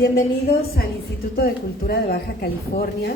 Bienvenidos al Instituto de Cultura de Baja California.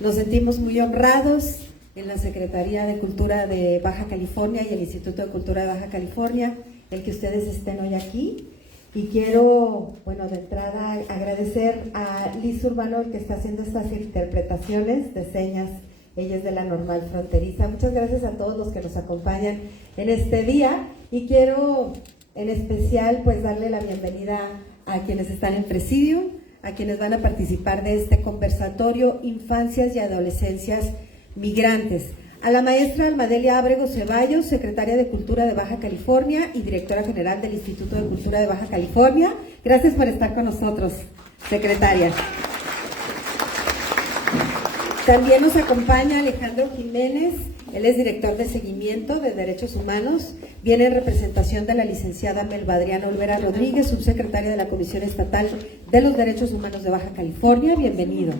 Nos sentimos muy honrados en la Secretaría de Cultura de Baja California y el Instituto de Cultura de Baja California, el que ustedes estén hoy aquí. Y quiero, de entrada agradecer a Liz Urbano, que está haciendo estas interpretaciones de señas. Ella es de la Normal Fronteriza. Muchas gracias a todos los que nos acompañan en este día. Y quiero, en especial, darle la bienvenida a quienes están en presidio, a quienes van a participar de este conversatorio Infancias y Adolescencias Migrantes. A la maestra Almadelia Ábrego Ceballos, secretaria de Cultura de Baja California y directora general del Instituto de Cultura de Baja California. Gracias por estar con nosotros, secretaria. También nos acompaña Alejandro Jiménez, él es director de seguimiento de Derechos Humanos, viene en representación de la licenciada Melba Adriana Olvera Rodríguez, subsecretaria de la Comisión Estatal de los Derechos Humanos de Baja California. Bienvenido.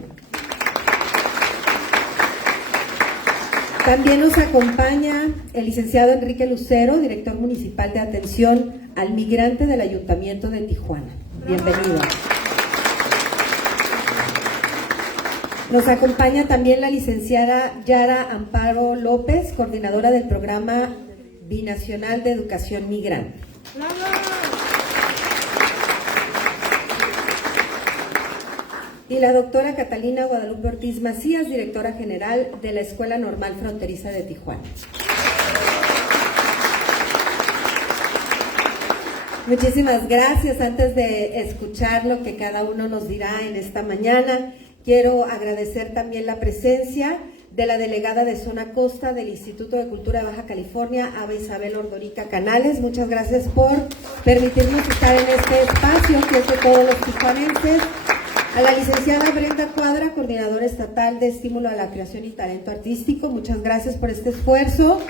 También nos acompaña el licenciado Enrique Lucero, director municipal de atención al migrante del Ayuntamiento de Tijuana. Bienvenido. Nos acompaña también la licenciada Yara Amparo López, coordinadora del programa binacional de educación migrante. ¡Bravo! Y la doctora Catalina Guadalupe Ortiz Macías, directora general de la Escuela Normal Fronteriza de Tijuana. Muchísimas gracias. Antes de escuchar lo que cada uno nos dirá en esta mañana, quiero agradecer también la presencia de la delegada de Zona Costa del Instituto de Cultura de Baja California, Ava Isabel Ordorica Canales. Muchas gracias por permitirnos estar en este espacio que es de todos los tijuanenses. A la licenciada Brenda Cuadra, coordinadora estatal de estímulo a la creación y talento artístico. Muchas gracias por este esfuerzo.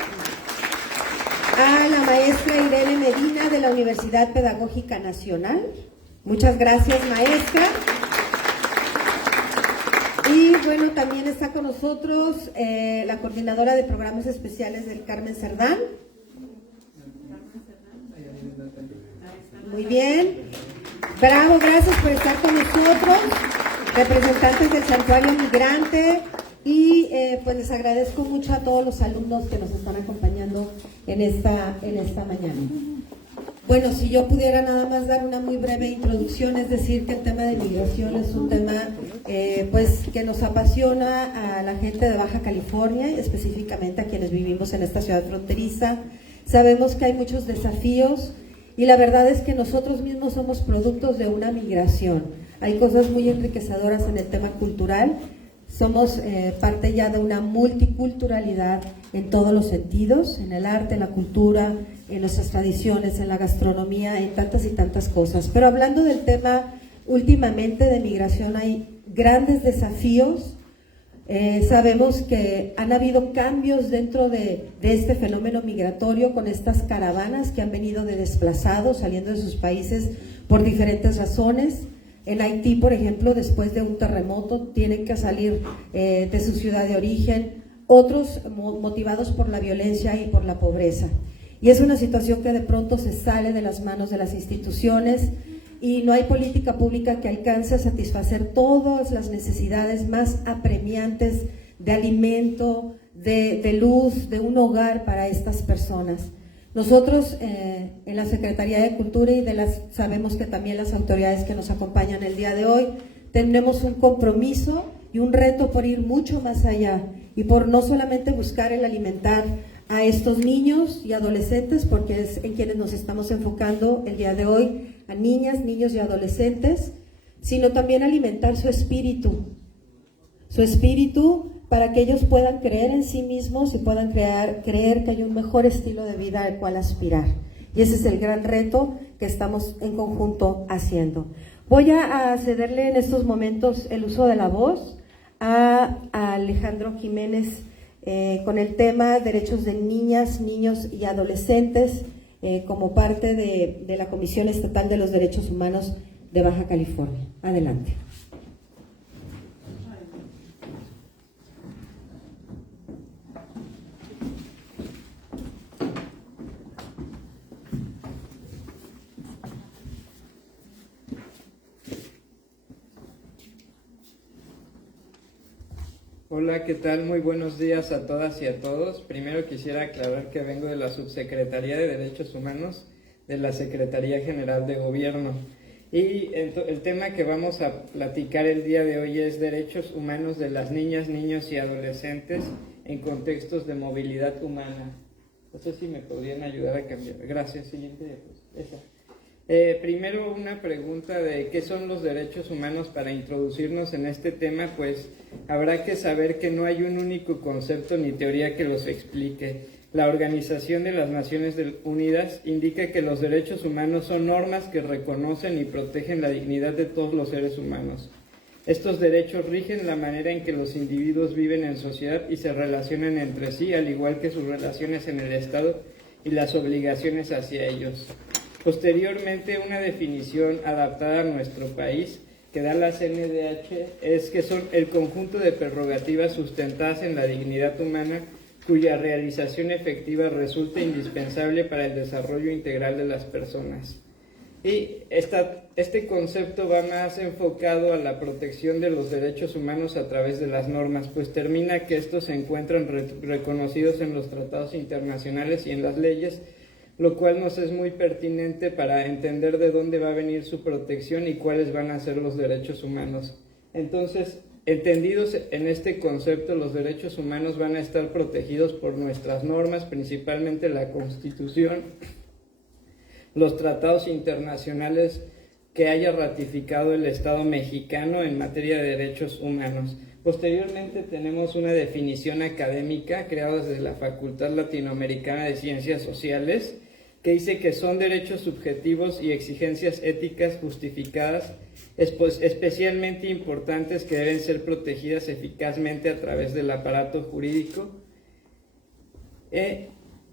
A la maestra Irene Medina de la Universidad Pedagógica Nacional. Muchas gracias, maestra. Y también está con nosotros la coordinadora de programas especiales del Carmen Cerdán. Muy bien. Bravo, gracias por estar con nosotros, representantes del Santuario Migrante. Y les agradezco mucho a todos los alumnos que nos están acompañando en esta mañana. Si yo pudiera nada más dar una muy breve introducción, es decir, que el tema de migración es un tema que nos apasiona a la gente de Baja California, específicamente a quienes vivimos en esta ciudad fronteriza. Sabemos que hay muchos desafíos y la verdad es que nosotros mismos somos productos de una migración. Hay cosas muy enriquecedoras en el tema cultural. Somos parte ya de una multiculturalidad en todos los sentidos, en el arte, en la cultura, en nuestras tradiciones, en la gastronomía, en tantas y tantas cosas. Pero hablando del tema últimamente de migración, hay grandes desafíos. Sabemos que han habido cambios dentro de este fenómeno migratorio con estas caravanas que han venido de desplazados saliendo de sus países por diferentes razones. En Haití, por ejemplo, después de un terremoto, tienen que salir de su ciudad de origen, otros motivados por la violencia y por la pobreza. Y es una situación que de pronto se sale de las manos de las instituciones y no hay política pública que alcance a satisfacer todas las necesidades más apremiantes de alimento, de luz, de un hogar para estas personas. Nosotros en la Secretaría de Cultura y sabemos que también las autoridades que nos acompañan el día de hoy, tenemos un compromiso y un reto por ir mucho más allá y por no solamente buscar el alimentar a estos niños y adolescentes, porque es en quienes nos estamos enfocando el día de hoy, a niñas, niños y adolescentes, sino también alimentar su espíritu para que ellos puedan creer en sí mismos y puedan creer que hay un mejor estilo de vida al cual aspirar. Y ese es el gran reto que estamos en conjunto haciendo. Voy a cederle en estos momentos el uso de la voz a Alejandro Jiménez con el tema derechos de niñas, niños y adolescentes como parte de la Comisión Estatal de los Derechos Humanos de Baja California. Adelante. Hola, ¿qué tal? Muy buenos días a todas y a todos. Primero quisiera aclarar que vengo de la Subsecretaría de Derechos Humanos de la Secretaría General de Gobierno. Y el tema que vamos a platicar el día de hoy es derechos humanos de las niñas, niños y adolescentes en contextos de movilidad humana. No sé si me podrían ayudar a cambiar. Gracias. Siguiente diapositiva. Primero una pregunta de qué son los derechos humanos. Para introducirnos en este tema, pues habrá que saber que no hay un único concepto ni teoría que los explique. La Organización de las Naciones Unidas indica que los derechos humanos son normas que reconocen y protegen la dignidad de todos los seres humanos. Estos derechos rigen la manera en que los individuos viven en sociedad y se relacionan entre sí, al igual que sus relaciones en el Estado y las obligaciones hacia ellos. Posteriormente, una definición adaptada a nuestro país que da la CNDH es que son el conjunto de prerrogativas sustentadas en la dignidad humana cuya realización efectiva resulta indispensable para el desarrollo integral de las personas. Y este concepto va más enfocado a la protección de los derechos humanos a través de las normas, pues termina que estos se encuentran reconocidos en los tratados internacionales y en las leyes, lo cual nos es muy pertinente para entender de dónde va a venir su protección y cuáles van a ser los derechos humanos. Entonces, entendidos en este concepto, los derechos humanos van a estar protegidos por nuestras normas, principalmente la Constitución, los tratados internacionales que haya ratificado el Estado mexicano en materia de derechos humanos. Posteriormente tenemos una definición académica creada desde la Facultad Latinoamericana de Ciencias Sociales, que dice que son derechos subjetivos y exigencias éticas justificadas, especialmente importantes, que deben ser protegidas eficazmente a través del aparato jurídico.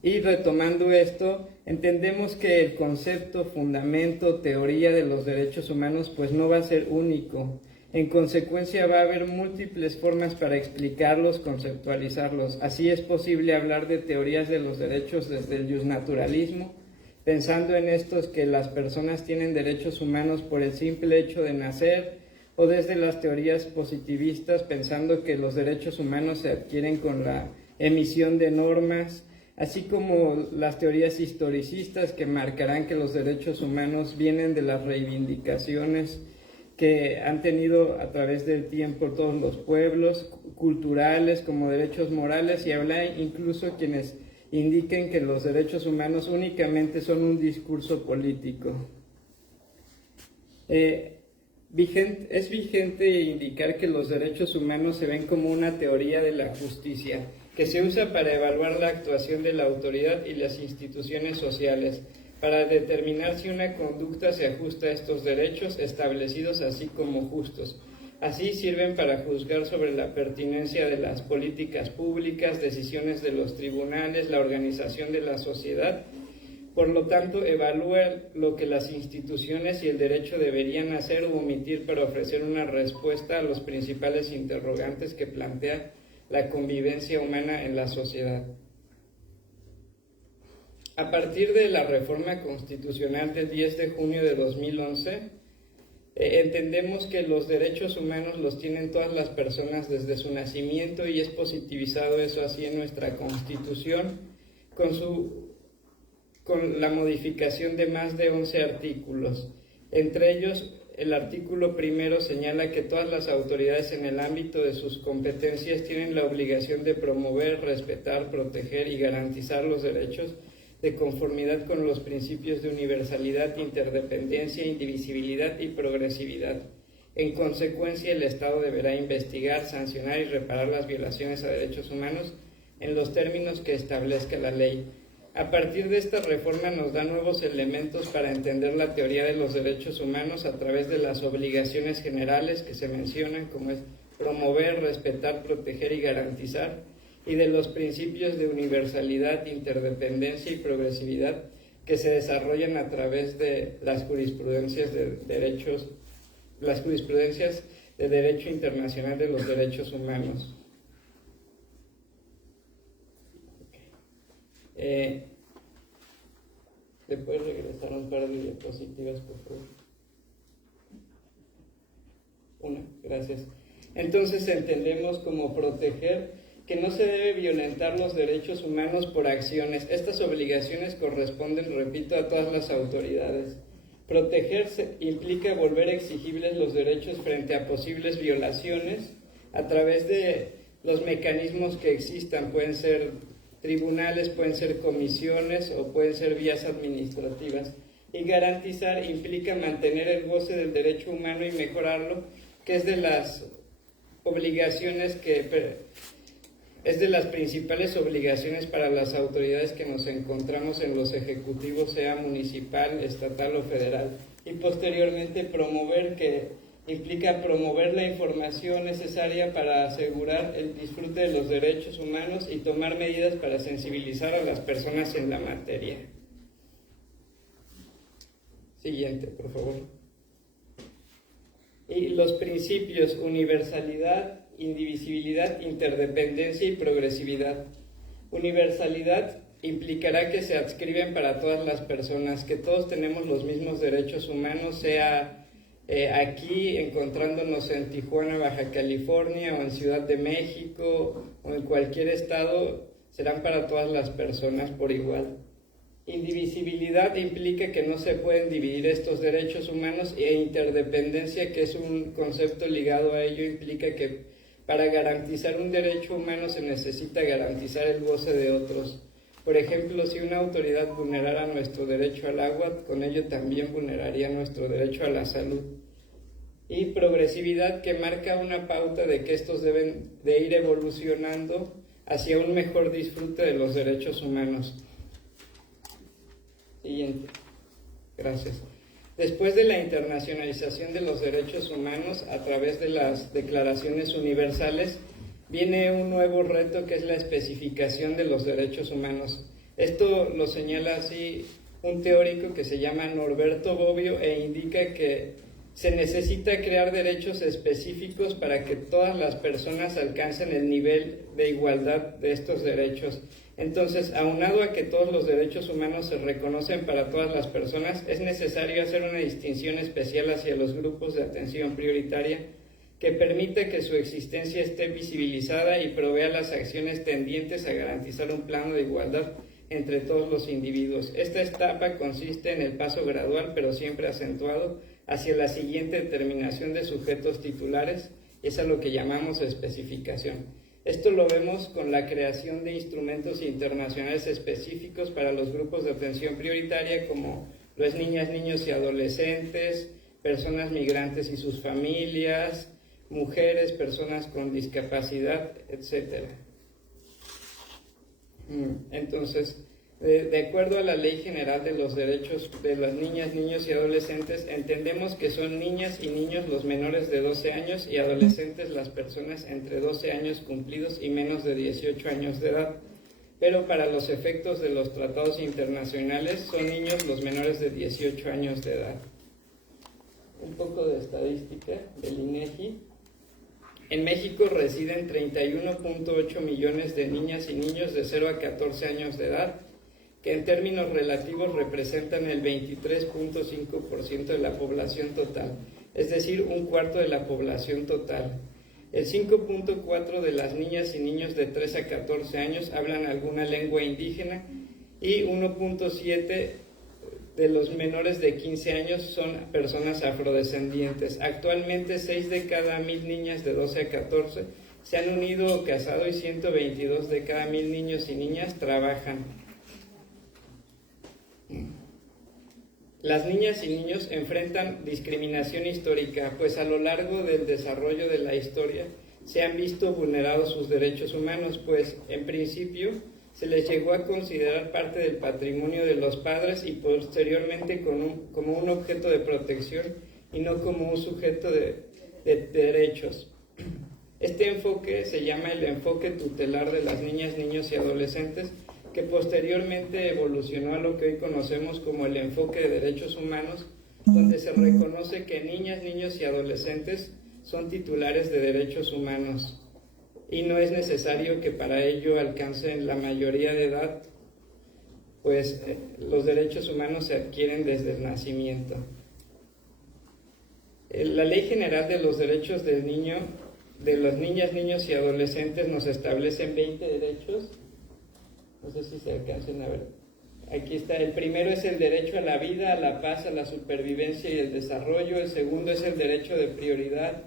Y retomando esto, entendemos que el concepto, fundamento, teoría de los derechos humanos pues no va a ser único. En consecuencia va a haber múltiples formas para explicarlos, conceptualizarlos. Así es posible hablar de teorías de los derechos desde el justnaturalismo, pensando en estos que las personas tienen derechos humanos por el simple hecho de nacer, o desde las teorías positivistas, pensando que los derechos humanos se adquieren con la emisión de normas, así como las teorías historicistas que marcarán que los derechos humanos vienen de las reivindicaciones que han tenido a través del tiempo todos los pueblos, culturales como derechos morales, y habrá incluso quienes indiquen que los derechos humanos únicamente son un discurso político. Es vigente indicar que los derechos humanos se ven como una teoría de la justicia, que se usa para evaluar la actuación de la autoridad y las instituciones sociales, para determinar si una conducta se ajusta a estos derechos establecidos así como justos. Así sirven para juzgar sobre la pertinencia de las políticas públicas, decisiones de los tribunales, la organización de la sociedad. Por lo tanto, evalúa lo que las instituciones y el derecho deberían hacer o omitir para ofrecer una respuesta a los principales interrogantes que plantea la convivencia humana en la sociedad. A partir de la reforma constitucional del 10 de junio de 2011, entendemos que los derechos humanos los tienen todas las personas desde su nacimiento, y es positivizado eso así en nuestra Constitución con la modificación de más de 11 artículos. Entre ellos, el artículo primero señala que todas las autoridades en el ámbito de sus competencias tienen la obligación de promover, respetar, proteger y garantizar los derechos de conformidad con los principios de universalidad, interdependencia, indivisibilidad y progresividad. En consecuencia, el Estado deberá investigar, sancionar y reparar las violaciones a derechos humanos en los términos que establezca la ley. A partir de esta reforma nos da nuevos elementos para entender la teoría de los derechos humanos a través de las obligaciones generales que se mencionan, como es promover, respetar, proteger y garantizar, y de los principios de universalidad, interdependencia y progresividad que se desarrollan a través de las jurisprudencias de derecho internacional de los derechos humanos. ¿Le puedes regresar un par de diapositivas, por favor? Una, gracias. Entonces entendemos como proteger que no se debe violentar los derechos humanos por acciones. Estas obligaciones corresponden, repito, a todas las autoridades. Protegerse implica volver exigibles los derechos frente a posibles violaciones a través de los mecanismos que existan. Pueden ser tribunales, pueden ser comisiones o pueden ser vías administrativas. Y garantizar implica mantener el goce del derecho humano y mejorarlo, que es de las obligaciones es de las principales obligaciones para las autoridades que nos encontramos en los ejecutivos, sea municipal, estatal o federal. Y posteriormente promover, que implica promover la información necesaria para asegurar el disfrute de los derechos humanos y tomar medidas para sensibilizar a las personas en la materia. Siguiente, por favor. Y los principios: universalidad, indivisibilidad, interdependencia y progresividad. Universalidad implicará que se adscriben para todas las personas, que todos tenemos los mismos derechos humanos, sea aquí encontrándonos en Tijuana, Baja California, o en Ciudad de México, o en cualquier estado, serán para todas las personas por igual. Indivisibilidad implica que no se pueden dividir estos derechos humanos, e interdependencia, que es un concepto ligado a ello, implica que para garantizar un derecho humano se necesita garantizar el goce de otros. Por ejemplo, si una autoridad vulnerara nuestro derecho al agua, con ello también vulneraría nuestro derecho a la salud. Y progresividad, que marca una pauta de que estos deben de ir evolucionando hacia un mejor disfrute de los derechos humanos. Siguiente. Gracias. Después de la internacionalización de los derechos humanos a través de las declaraciones universales, viene un nuevo reto, que es la especificación de los derechos humanos. Esto lo señala así un teórico que se llama Norberto Bobbio, e indica que se necesita crear derechos específicos para que todas las personas alcancen el nivel de igualdad de estos derechos. Entonces, aunado a que todos los derechos humanos se reconocen para todas las personas, es necesario hacer una distinción especial hacia los grupos de atención prioritaria, que permite que su existencia esté visibilizada y provea las acciones tendientes a garantizar un plano de igualdad entre todos los individuos. Esta etapa consiste en el paso gradual, pero siempre acentuado, hacia la siguiente determinación de sujetos titulares, y es a lo que llamamos especificación. Esto lo vemos con la creación de instrumentos internacionales específicos para los grupos de atención prioritaria, como lo es niñas, niños y adolescentes, personas migrantes y sus familias, mujeres, personas con discapacidad, etc. Entonces, de acuerdo a la Ley General de los Derechos de las Niñas, Niños y Adolescentes, entendemos que son niñas y niños los menores de 12 años y adolescentes las personas entre 12 años cumplidos y menos de 18 años de edad. Pero para los efectos de los tratados internacionales son niños los menores de 18 años de edad. Un poco de estadística del INEGI. En México residen 31.8 millones de niñas y niños de 0 a 14 años de edad, que en términos relativos representan el 23.5% de la población total, es decir, un cuarto de la población total. El 5.4% de las niñas y niños de 3 a 14 años hablan alguna lengua indígena, y 1.7% de los menores de 15 años son personas afrodescendientes. Actualmente 6 de cada 1000 niñas de 12 a 14 se han unido o casado, y 122 de cada 1000 niños y niñas trabajan. Las niñas y niños enfrentan discriminación histórica, pues a lo largo del desarrollo de la historia se han visto vulnerados sus derechos humanos, pues en principio se les llegó a considerar parte del patrimonio de los padres y posteriormente como un objeto de protección y no como un sujeto de derechos. Este enfoque se llama el enfoque tutelar de las niñas, niños y adolescentes, que posteriormente evolucionó a lo que hoy conocemos como el enfoque de derechos humanos, donde se reconoce que niñas, niños y adolescentes son titulares de derechos humanos y no es necesario que para ello alcancen la mayoría de edad, pues los derechos humanos se adquieren desde el nacimiento. La Ley General de los Derechos del Niño de las niñas, niños y adolescentes nos establecen 20 derechos. No sé si se alcancen a ver. Aquí está. El primero es el derecho a la vida, a la paz, a la supervivencia y el desarrollo. El segundo es el derecho de prioridad.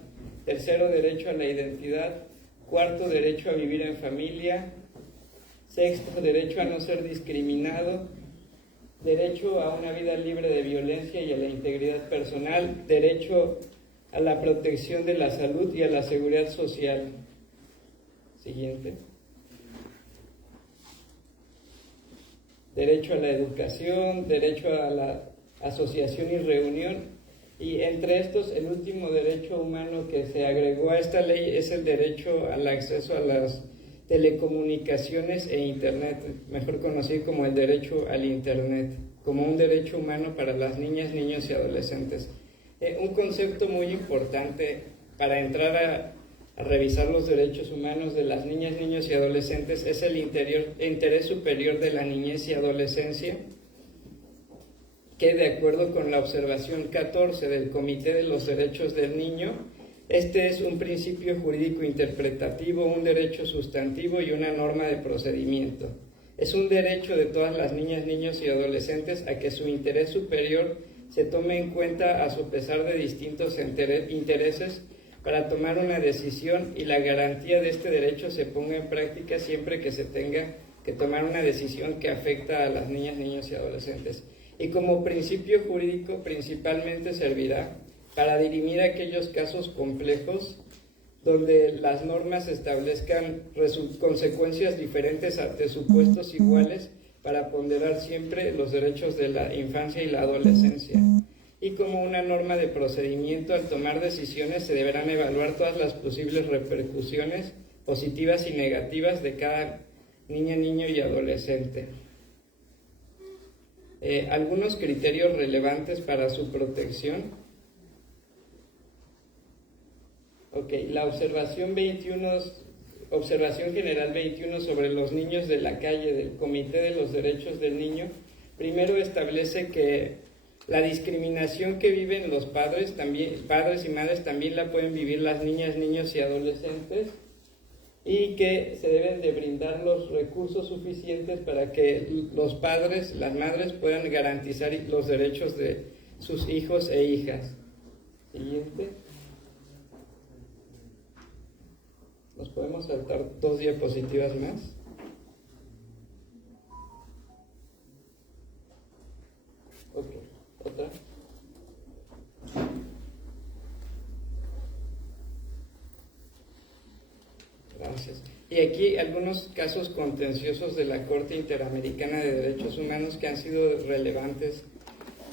Tercero, derecho a la identidad. Cuarto, derecho a vivir en familia. Sexto, derecho a no ser discriminado. Derecho a una vida libre de violencia y a la integridad personal. Derecho a la protección de la salud y a la seguridad social. Siguiente. Derecho a la educación, derecho a la asociación y reunión, y entre estos el último derecho humano que se agregó a esta ley es el derecho al acceso a las telecomunicaciones e Internet, mejor conocido como el derecho al Internet, como un derecho humano para las niñas, niños y adolescentes. Un concepto muy importante para entrar a revisar los derechos humanos de las niñas, niños y adolescentes es el interés superior de la niñez y adolescencia, que de acuerdo con la observación 14 del Comité de los Derechos del Niño, este es un principio jurídico interpretativo, un derecho sustantivo y una norma de procedimiento. Es un derecho de todas las niñas, niños y adolescentes a que su interés superior se tome en cuenta a su pesar de distintos intereses para tomar una decisión, y la garantía de este derecho se ponga en práctica siempre que se tenga que tomar una decisión que afecta a las niñas, niños y adolescentes. Y como principio jurídico principalmente servirá para dirimir aquellos casos complejos donde las normas establezcan consecuencias diferentes ante supuestos iguales, para ponderar siempre los derechos de la infancia y la adolescencia. Y como una norma de procedimiento, al tomar decisiones se deberán evaluar todas las posibles repercusiones positivas y negativas de cada niña, niño y adolescente. Algunos criterios relevantes para su protección. La observación general 21 sobre los niños de la calle del Comité de los Derechos del Niño, primero establece que la discriminación que viven los padres y madres también la pueden vivir las niñas, niños y adolescentes, y que se deben de brindar los recursos suficientes para que los padres, las madres puedan garantizar los derechos de sus hijos e hijas. Siguiente. ¿Nos podemos saltar 2 diapositivas más? Otra. Gracias. Y aquí algunos casos contenciosos de la Corte Interamericana de Derechos Humanos que han sido relevantes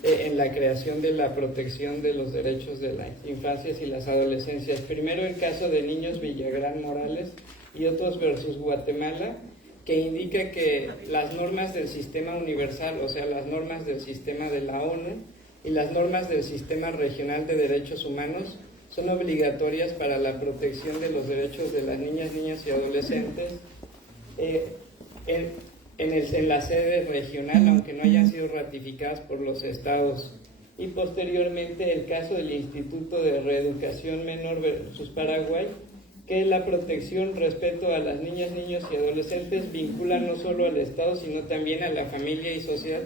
en la creación de la protección de los derechos de las infancias y las adolescencias. Primero el caso de Niños Villagrán Morales y otros versus Guatemala, que indica que las normas del sistema universal, o sea, las normas del sistema de la ONU y las normas del sistema regional de derechos humanos son obligatorias para la protección de los derechos de las niñas, niños y adolescentes en la sede regional, aunque no hayan sido ratificadas por los estados. Y posteriormente el caso del Instituto de Reeducación Menor versus Paraguay, que la protección respecto a las niñas, niños y adolescentes vincula no solo al Estado, sino también a la familia y sociedad,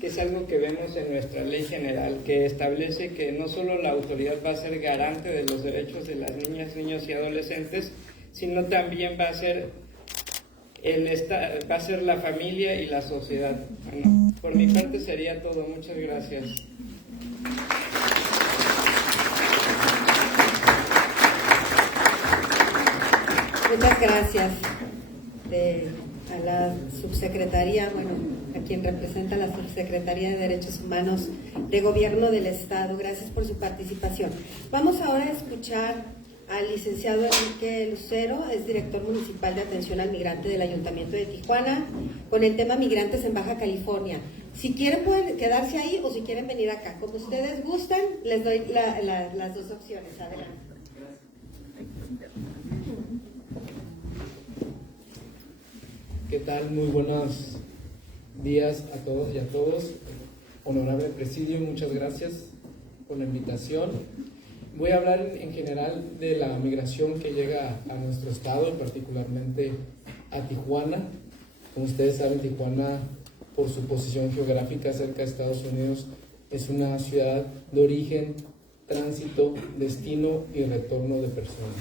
que es algo que vemos en nuestra ley general, que establece que no solo la autoridad va a ser garante de los derechos de las niñas, niños y adolescentes, sino también va a ser la familia y la sociedad. Bueno, por mi parte sería todo. Muchas gracias. Muchas gracias a la subsecretaría, a quien representa la Subsecretaría de Derechos Humanos de Gobierno del Estado. Gracias por su participación. Vamos ahora a escuchar al licenciado Enrique Lucero, es director municipal de atención al migrante del Ayuntamiento de Tijuana, con el tema migrantes en Baja California. Si quieren pueden quedarse ahí o si quieren venir acá, como ustedes gusten, les doy las dos opciones. Adelante. ¿Qué tal? Muy buenos días a todos y a todos. Honorable Presidio, muchas gracias por la invitación. Voy a hablar en general de la migración que llega a nuestro estado, y particularmente a Tijuana. Como ustedes saben, Tijuana, por su posición geográfica cerca de Estados Unidos, es una ciudad de origen, tránsito, destino y retorno de personas.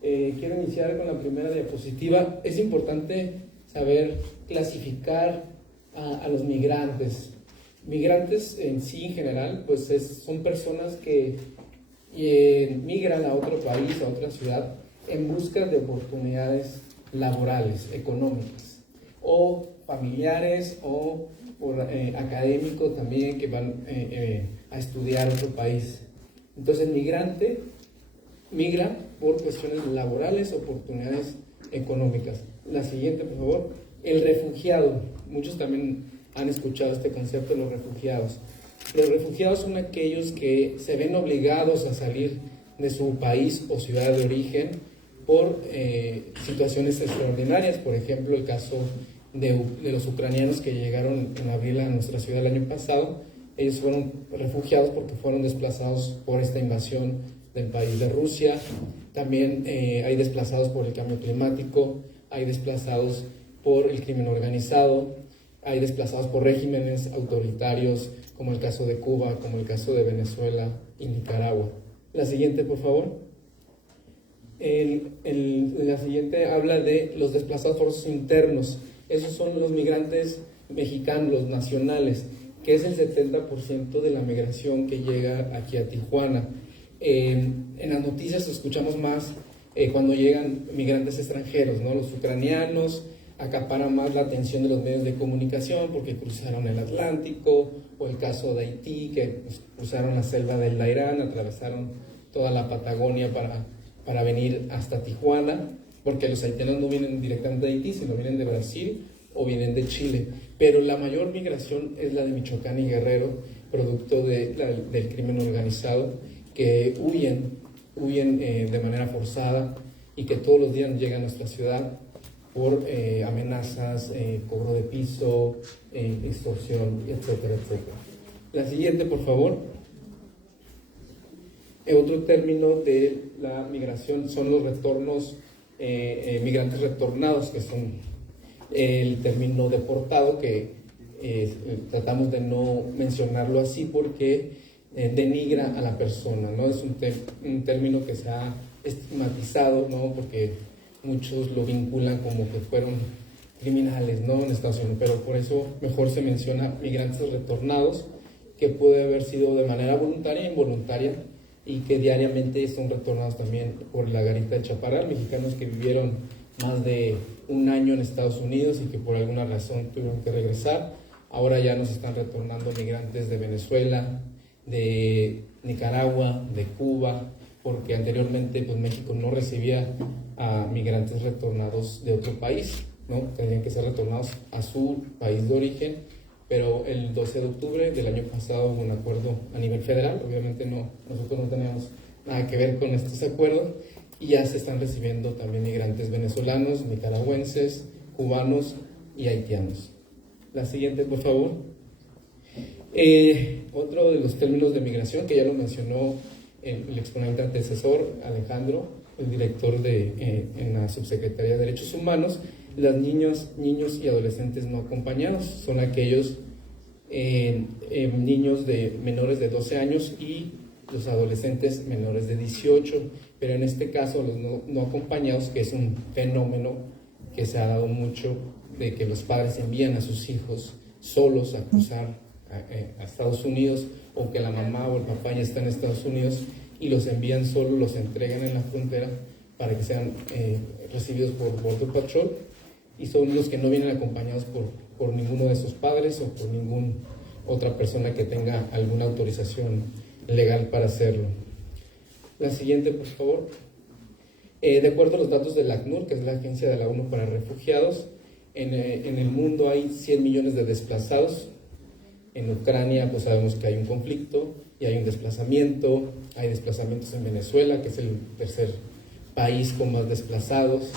Quiero iniciar con la primera diapositiva. Es importante saber clasificar a los migrantes. Migrantes en sí, en general, pues son personas que migran a otro país, a otra ciudad, en busca de oportunidades laborales, económicas, o familiares, o por académicos también, que van a estudiar a otro país. Entonces, el migrante migra por cuestiones laborales, oportunidades económicas. La siguiente, por favor. El refugiado. Muchos también han escuchado este concepto de los refugiados. Los refugiados son aquellos que se ven obligados a salir de su país o ciudad de origen por situaciones extraordinarias. Por ejemplo, el caso de los ucranianos que llegaron en abril a nuestra ciudad el año pasado. Ellos fueron refugiados porque fueron desplazados por esta invasión del país de Rusia. También hay desplazados por el cambio climático, hay desplazados por el crimen organizado, hay desplazados por regímenes autoritarios, como el caso de Cuba, como el caso de Venezuela y Nicaragua. La siguiente, por favor. La siguiente habla de los desplazados forzosos internos. Esos son los migrantes mexicanos, los nacionales, que es el 70% de la migración que llega aquí a Tijuana. En las noticias escuchamos más cuando llegan migrantes extranjeros, ¿no? Los ucranianos acaparan más la atención de los medios de comunicación porque cruzaron el Atlántico, o el caso de Haití, que cruzaron la selva del Dairán, atravesaron toda la Patagonia para venir hasta Tijuana, porque los haitianos no vienen directamente de Haití, sino vienen de Brasil o vienen de Chile. Pero la mayor migración es la de Michoacán y Guerrero, producto del crimen organizado, que huyen de manera forzada y que todos los días llegan a nuestra ciudad por amenazas, cobro de piso, extorsión, etcétera, etcétera. La siguiente, por favor. Otro término de la migración son los retornos, migrantes retornados, que son el término deportado, que tratamos de no mencionarlo así porque denigra a la persona, ¿no? Es un término que se ha estigmatizado, ¿no? Porque muchos lo vinculan como que fueron criminales, ¿no? En Estados Unidos, pero por eso mejor se menciona migrantes retornados, que puede haber sido de manera voluntaria e involuntaria, y que diariamente son retornados también por la garita de Chaparral, mexicanos que vivieron más de un año en Estados Unidos y que por alguna razón tuvieron que regresar. Ahora ya nos están retornando migrantes de Venezuela, de Nicaragua, de Cuba, porque anteriormente pues México no recibía a migrantes retornados de otro país, ¿no? Tenían que ser retornados a su país de origen, pero el 12 de octubre del año pasado hubo un acuerdo a nivel federal. Obviamente nosotros no tenemos nada que ver con estos acuerdos, y ya se están recibiendo también migrantes venezolanos, nicaragüenses, cubanos y haitianos. La siguiente, por favor. Otro de los términos de migración, que ya lo mencionó el exponente antecesor, Alejandro, el director en la Subsecretaría de Derechos Humanos. Los niños y adolescentes no acompañados son aquellos niños de menores de 12 años y los adolescentes menores de 18, pero en este caso los no acompañados, que es un fenómeno que se ha dado mucho, de que los padres envían a sus hijos solos a cruzar a Estados Unidos, o que la mamá o el papá ya está en Estados Unidos y los envían solos, los entregan en la frontera para que sean recibidos por Border Patrol, y son los que no vienen acompañados por ninguno de sus padres o por ninguna otra persona que tenga alguna autorización legal para hacerlo. La siguiente, por favor. De acuerdo a los datos del ACNUR, que es la Agencia de la ONU para Refugiados, en el mundo hay 100 millones de desplazados. En Ucrania pues sabemos que hay un conflicto y hay un desplazamiento. Hay desplazamientos en Venezuela, que es el tercer país con más desplazados.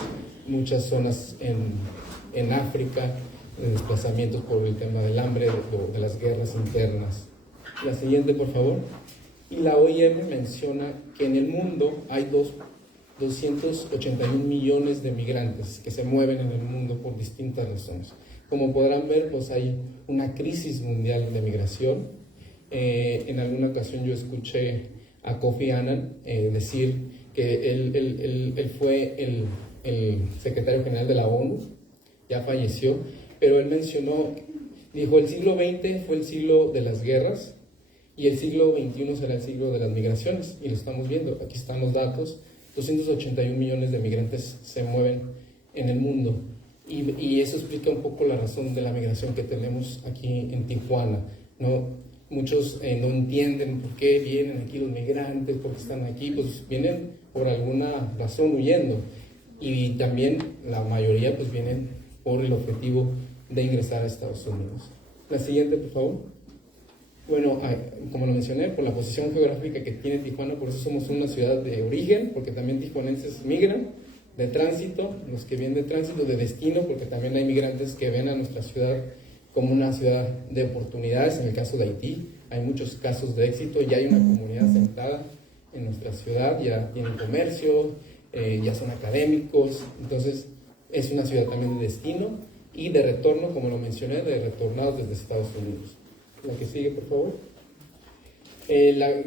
Muchas zonas en África, desplazamientos por el tema del hambre, de las guerras internas. La siguiente, por favor. Y la OIM menciona que en el mundo hay 281 millones de migrantes que se mueven en el mundo por distintas razones. Como podrán ver, pues hay una crisis mundial de migración. En alguna ocasión yo escuché a Kofi Annan decir que él fue el secretario general de la ONU, ya falleció, pero él mencionó, dijo, el siglo XX fue el siglo de las guerras y el siglo XXI será el siglo de las migraciones, y lo estamos viendo, aquí están los datos, 281 millones de migrantes se mueven en el mundo, y eso explica un poco la razón de la migración que tenemos aquí en Tijuana, ¿no? Muchos no entienden por qué vienen aquí los migrantes, por qué están aquí, pues vienen por alguna razón huyendo, y también la mayoría pues vienen por el objetivo de ingresar a Estados Unidos. La siguiente, por favor. Bueno, como lo mencioné, por la posición geográfica que tiene Tijuana, por eso somos una ciudad de origen, porque también tijuanenses migran, de tránsito, los que vienen de tránsito, de destino, porque también hay migrantes que ven a nuestra ciudad como una ciudad de oportunidades. En el caso de Haití, hay muchos casos de éxito, ya hay una comunidad asentada en nuestra ciudad, ya tienen comercio, ya son académicos, entonces es una ciudad también de destino y de retorno, como lo mencioné, de retornados desde Estados Unidos. La que sigue, por favor.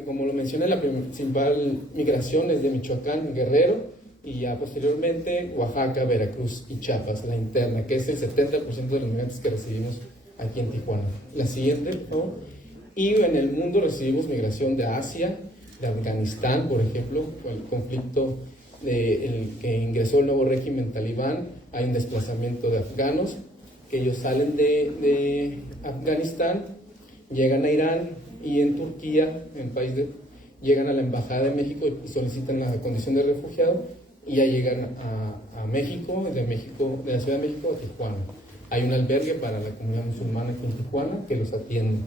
Como lo mencioné, la principal migración es de Michoacán, Guerrero, y ya posteriormente Oaxaca, Veracruz y Chiapas, la interna, que es el 70% de los migrantes que recibimos aquí en Tijuana. La siguiente, por favor. Y en el mundo recibimos migración de Asia, de Afganistán, por ejemplo, con el conflicto el que ingresó el nuevo régimen talibán. Hay un desplazamiento de afganos, que ellos salen de Afganistán, llegan a Irán, y en Turquía, llegan a la Embajada de México y solicitan la condición de refugiado, y ya llegan a México, de la Ciudad de México a Tijuana. Hay un albergue para la comunidad musulmana aquí en Tijuana que los atiende.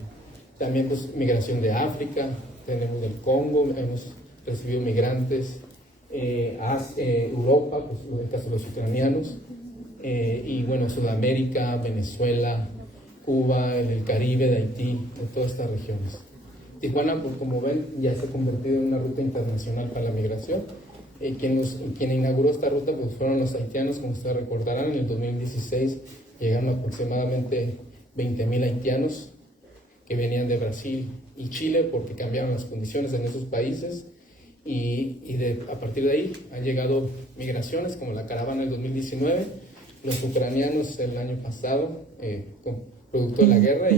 También pues migración de África, tenemos del Congo, hemos recibido migrantes, Europa, pues en el caso de los ucranianos, y bueno, Sudamérica, Venezuela, Cuba, el Caribe, de Haití, de todas estas regiones. Tijuana, pues como ven, ya se ha convertido en una ruta internacional para la migración. Quien inauguró esta ruta pues fueron los haitianos, como ustedes recordarán. En el 2016 llegaron aproximadamente 20,000 haitianos que venían de Brasil y Chile porque cambiaron las condiciones en esos países, a partir de ahí han llegado migraciones como la caravana del 2019, los ucranianos el año pasado, producto de la guerra,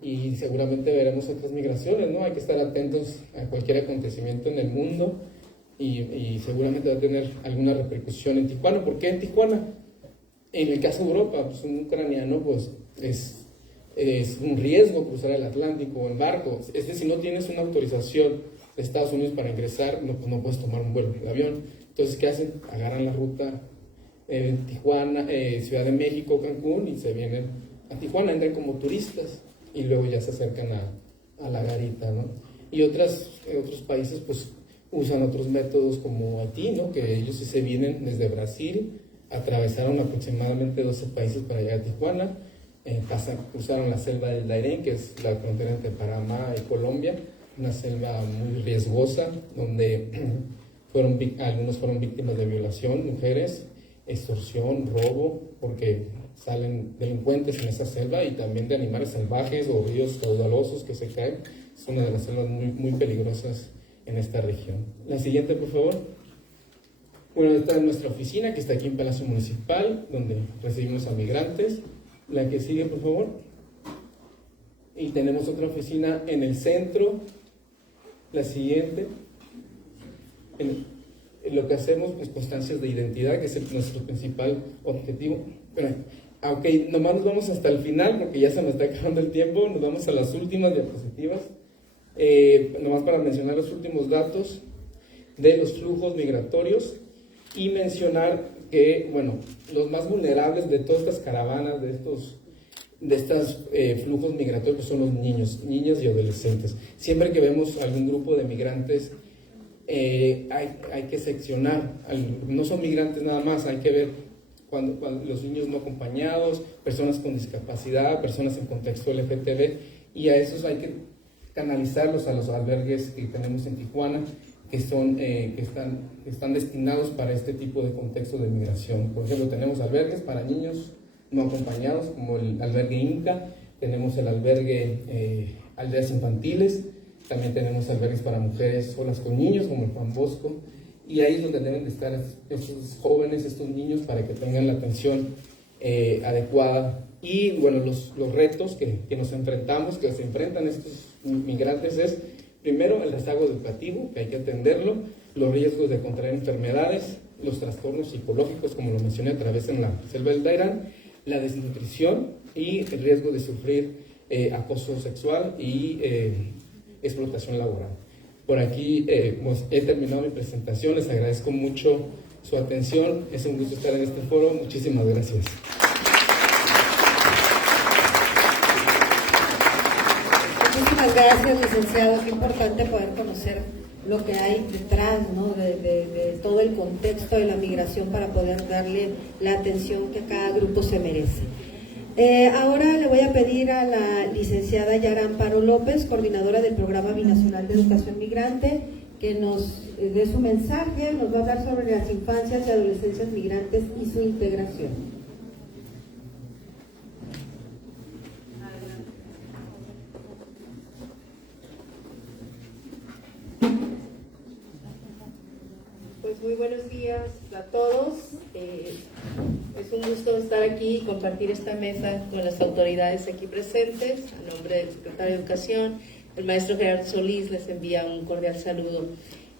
y seguramente veremos otras migraciones, ¿no? Hay que estar atentos a cualquier acontecimiento en el mundo, y seguramente va a tener alguna repercusión en Tijuana. ¿Por qué en Tijuana? En el caso de Europa, pues un ucraniano pues es un riesgo cruzar el Atlántico en barco. Si no tienes una autorización de Estados Unidos para ingresar, no puedes tomar un vuelo de avión. Entonces, ¿qué hacen? Agarran la ruta Tijuana, Ciudad de México, Cancún, y se vienen a Tijuana, entran como turistas y luego ya se acercan a la garita, ¿no? Y otros países pues usan otros métodos como Haití, ¿no? Que ellos sí se vienen desde Brasil, atravesaron aproximadamente 12 países para llegar a Tijuana, cruzaron la selva del Darién, que es la frontera entre Panamá y Colombia, una selva muy riesgosa, donde algunos fueron víctimas de violación, mujeres, extorsión, robo, porque salen delincuentes en esa selva, y también de animales salvajes o ríos caudalosos que se caen. Es una de las selvas muy, muy peligrosas en esta región. La siguiente, por favor. Bueno, esta es nuestra oficina, que está aquí en Palacio Municipal, donde recibimos a migrantes. La que sigue, por favor. Y tenemos otra oficina en el centro. La siguiente. En lo que hacemos, pues, constancias de identidad, que es nuestro principal objetivo. Pero, aunque nomás nos vamos hasta el final, porque ya se nos está acabando el tiempo, nos vamos a las últimas diapositivas. Nomás para mencionar los últimos datos de los flujos migratorios, y mencionar que, bueno, los más vulnerables de todas estas caravanas, de estos flujos migratorios, son los niños, niñas y adolescentes. Siempre que vemos algún grupo de migrantes, hay que seccionar. No son migrantes nada más, hay que ver cuando los niños no acompañados, personas con discapacidad, personas en contexto LGTB, y a esos hay que canalizarlos a los albergues que tenemos en Tijuana, que están destinados para este tipo de contexto de migración. Por ejemplo, tenemos albergues para niños no acompañados, como el albergue Inca, tenemos el albergue Aldeas Infantiles, también tenemos albergues para mujeres solas con niños, como el Juan Bosco, y ahí es donde deben de estar estos jóvenes, estos niños, para que tengan la atención adecuada. Y bueno, los retos que nos enfrentamos, que se enfrentan estos migrantes es, primero, el rezago educativo, que hay que atenderlo, los riesgos de contraer enfermedades, los trastornos psicológicos, como lo mencioné a través en la selva del Dairán, la desnutrición y el riesgo de sufrir acoso sexual y explotación laboral. Por aquí pues, he terminado mi presentación, les agradezco mucho su atención, es un gusto estar en este foro, muchísimas gracias. Muchísimas gracias, licenciado. Qué importante poder conocer lo que hay detrás, ¿no? de todo el contexto de la migración para poder darle la atención que cada grupo se merece. Ahora le voy a pedir a la licenciada Yara Amparo López, coordinadora del Programa Binacional de Educación Migrante, que nos dé su mensaje. Nos va a hablar sobre las infancias y adolescencias migrantes y su integración. Pues muy buenos días a todos. Es un gusto estar aquí y compartir esta mesa con las autoridades aquí presentes. A nombre del secretario de Educación, el maestro Gerardo Solís, les envía un cordial saludo.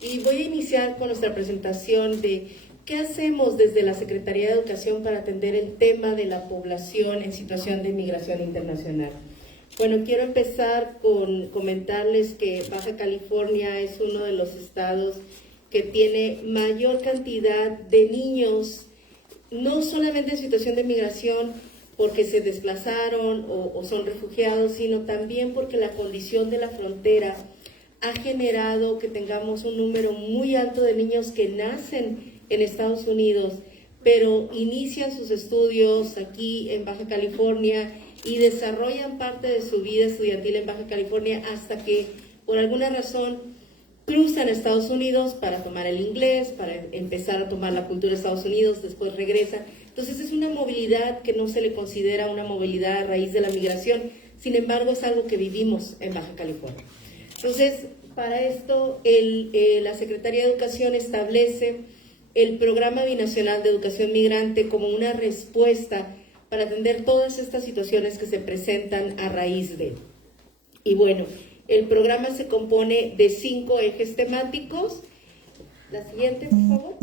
Y voy a iniciar con nuestra presentación de qué hacemos desde la Secretaría de Educación para atender el tema de la población en situación de migración internacional. Bueno, quiero empezar con comentarles que Baja California es uno de los estados que tiene mayor cantidad de niños, no solamente en situación de migración porque se desplazaron o son refugiados, sino también porque la condición de la frontera ha generado que tengamos un número muy alto de niños que nacen en Estados Unidos, pero inician sus estudios aquí en Baja California y desarrollan parte de su vida estudiantil en Baja California hasta que, por alguna razón, cruzan a Estados Unidos para tomar el inglés, para empezar a tomar la cultura de Estados Unidos, después regresan. Entonces es una movilidad que no se le considera una movilidad a raíz de la migración, sin embargo es algo que vivimos en Baja California. Entonces, para esto la Secretaría de Educación establece el Programa Binacional de Educación Migrante como una respuesta para atender todas estas situaciones que se presentan a raíz de. Y bueno, el programa se compone de 5 ejes temáticos. La siguiente, por favor.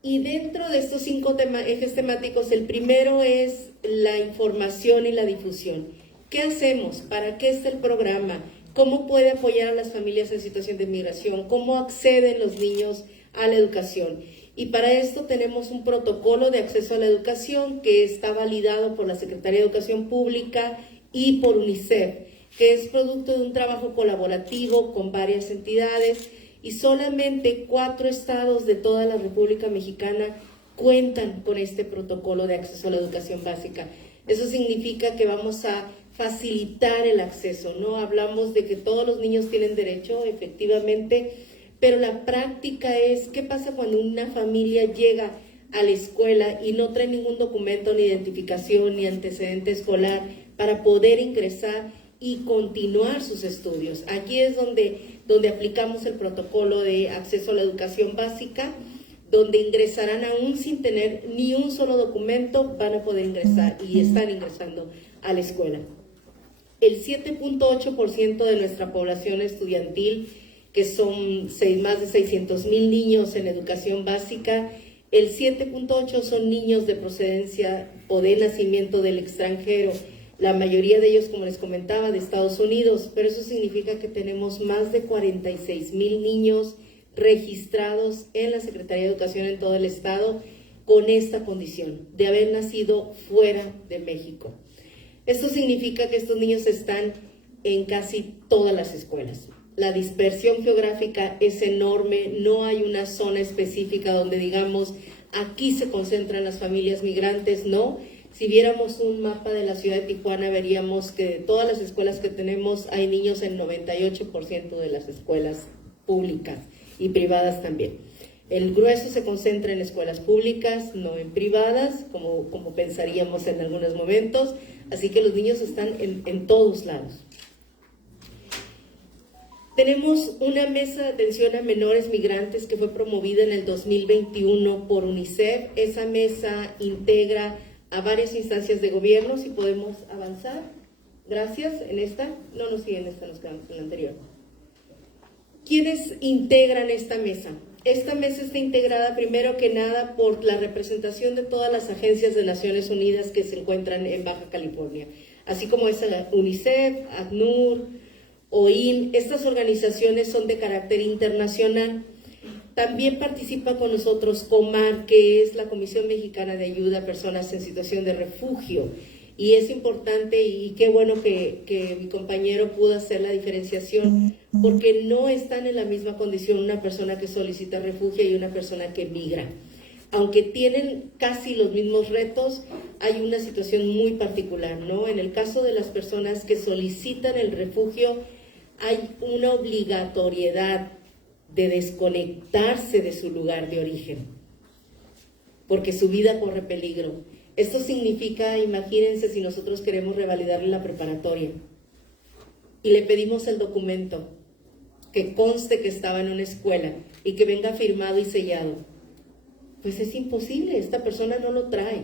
Y dentro de estos 5 ejes temáticos, el primero es la información y la difusión. ¿Qué hacemos? ¿Para qué está el programa? ¿Cómo puede apoyar a las familias en situación de migración? ¿Cómo acceden los niños a la educación? Y para esto tenemos un protocolo de acceso a la educación que está validado por la Secretaría de Educación Pública y por UNICEF, que es producto de un trabajo colaborativo con varias entidades, y solamente 4 estados de toda la República Mexicana cuentan con este protocolo de acceso a la educación básica. Eso significa que vamos a facilitar el acceso, ¿no? Hablamos de que todos los niños tienen derecho, efectivamente, pero la práctica es, ¿qué pasa cuando una familia llega a la escuela y no trae ningún documento, ni identificación, ni antecedente escolar para poder ingresar y continuar sus estudios? Aquí es donde aplicamos el protocolo de acceso a la educación básica, donde ingresarán aún sin tener ni un solo documento, van a poder ingresar y están ingresando a la escuela. El 7.8% de nuestra población estudiantil, que son más de 600,000 niños en educación básica, el 7.8 son niños de procedencia o de nacimiento del extranjero, la mayoría de ellos, como les comentaba, de Estados Unidos, pero eso significa que tenemos más de 46,000 niños registrados en la Secretaría de Educación en todo el estado con esta condición de haber nacido fuera de México. Esto significa que estos niños están en casi todas las escuelas. La dispersión geográfica es enorme, no hay una zona específica donde digamos aquí se concentran las familias migrantes, no, Si viéramos un mapa de la ciudad de Tijuana, veríamos que de todas las escuelas que tenemos, hay niños en 98% de las escuelas públicas y privadas también. El grueso se concentra en escuelas públicas, no en privadas, como pensaríamos en algunos momentos, así que los niños están en todos lados. Tenemos una mesa de atención a menores migrantes que fue promovida en el 2021 por UNICEF. Esa mesa integra a varias instancias de gobierno. Si podemos avanzar. Gracias. En esta, no nos siguen, esta nos quedamos en la anterior. ¿Quiénes integran esta mesa? Esta mesa está integrada primero que nada por la representación de todas las agencias de Naciones Unidas que se encuentran en Baja California, así como es UNICEF, ACNUR, OIM. Estas organizaciones son de carácter internacional. También participa con nosotros COMAR, que es la Comisión Mexicana de Ayuda a Personas en Situación de Refugio. Y es importante, y qué bueno que mi compañero pudo hacer la diferenciación, porque no están en la misma condición una persona que solicita refugio y una persona que migra. Aunque tienen casi los mismos retos, hay una situación muy particular, ¿no? En el caso de las personas que solicitan el refugio, hay una obligatoriedad de desconectarse de su lugar de origen, porque su vida corre peligro. Esto significa, imagínense si nosotros queremos revalidarle la preparatoria y le pedimos el documento que conste que estaba en una escuela y que venga firmado y sellado. Pues es imposible, esta persona no lo trae.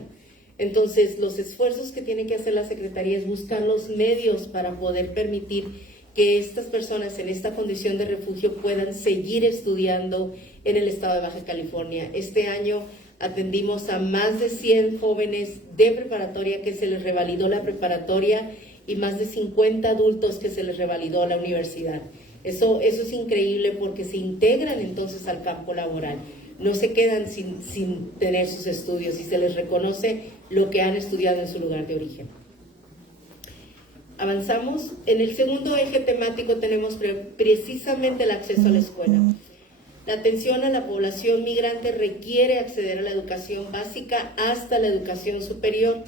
Entonces, los esfuerzos que tiene que hacer la Secretaría es buscar los medios para poder permitir que estas personas en esta condición de refugio puedan seguir estudiando en el estado de Baja California. Este año atendimos a más de 100 jóvenes de preparatoria que se les revalidó la preparatoria y más de 50 adultos que se les revalidó la universidad. Eso es increíble porque se integran entonces al campo laboral. No se quedan sin tener sus estudios y se les reconoce lo que han estudiado en su lugar de origen. Avanzamos. En el segundo eje temático tenemos precisamente el acceso a la escuela. La atención a la población migrante requiere acceder a la educación básica hasta la educación superior.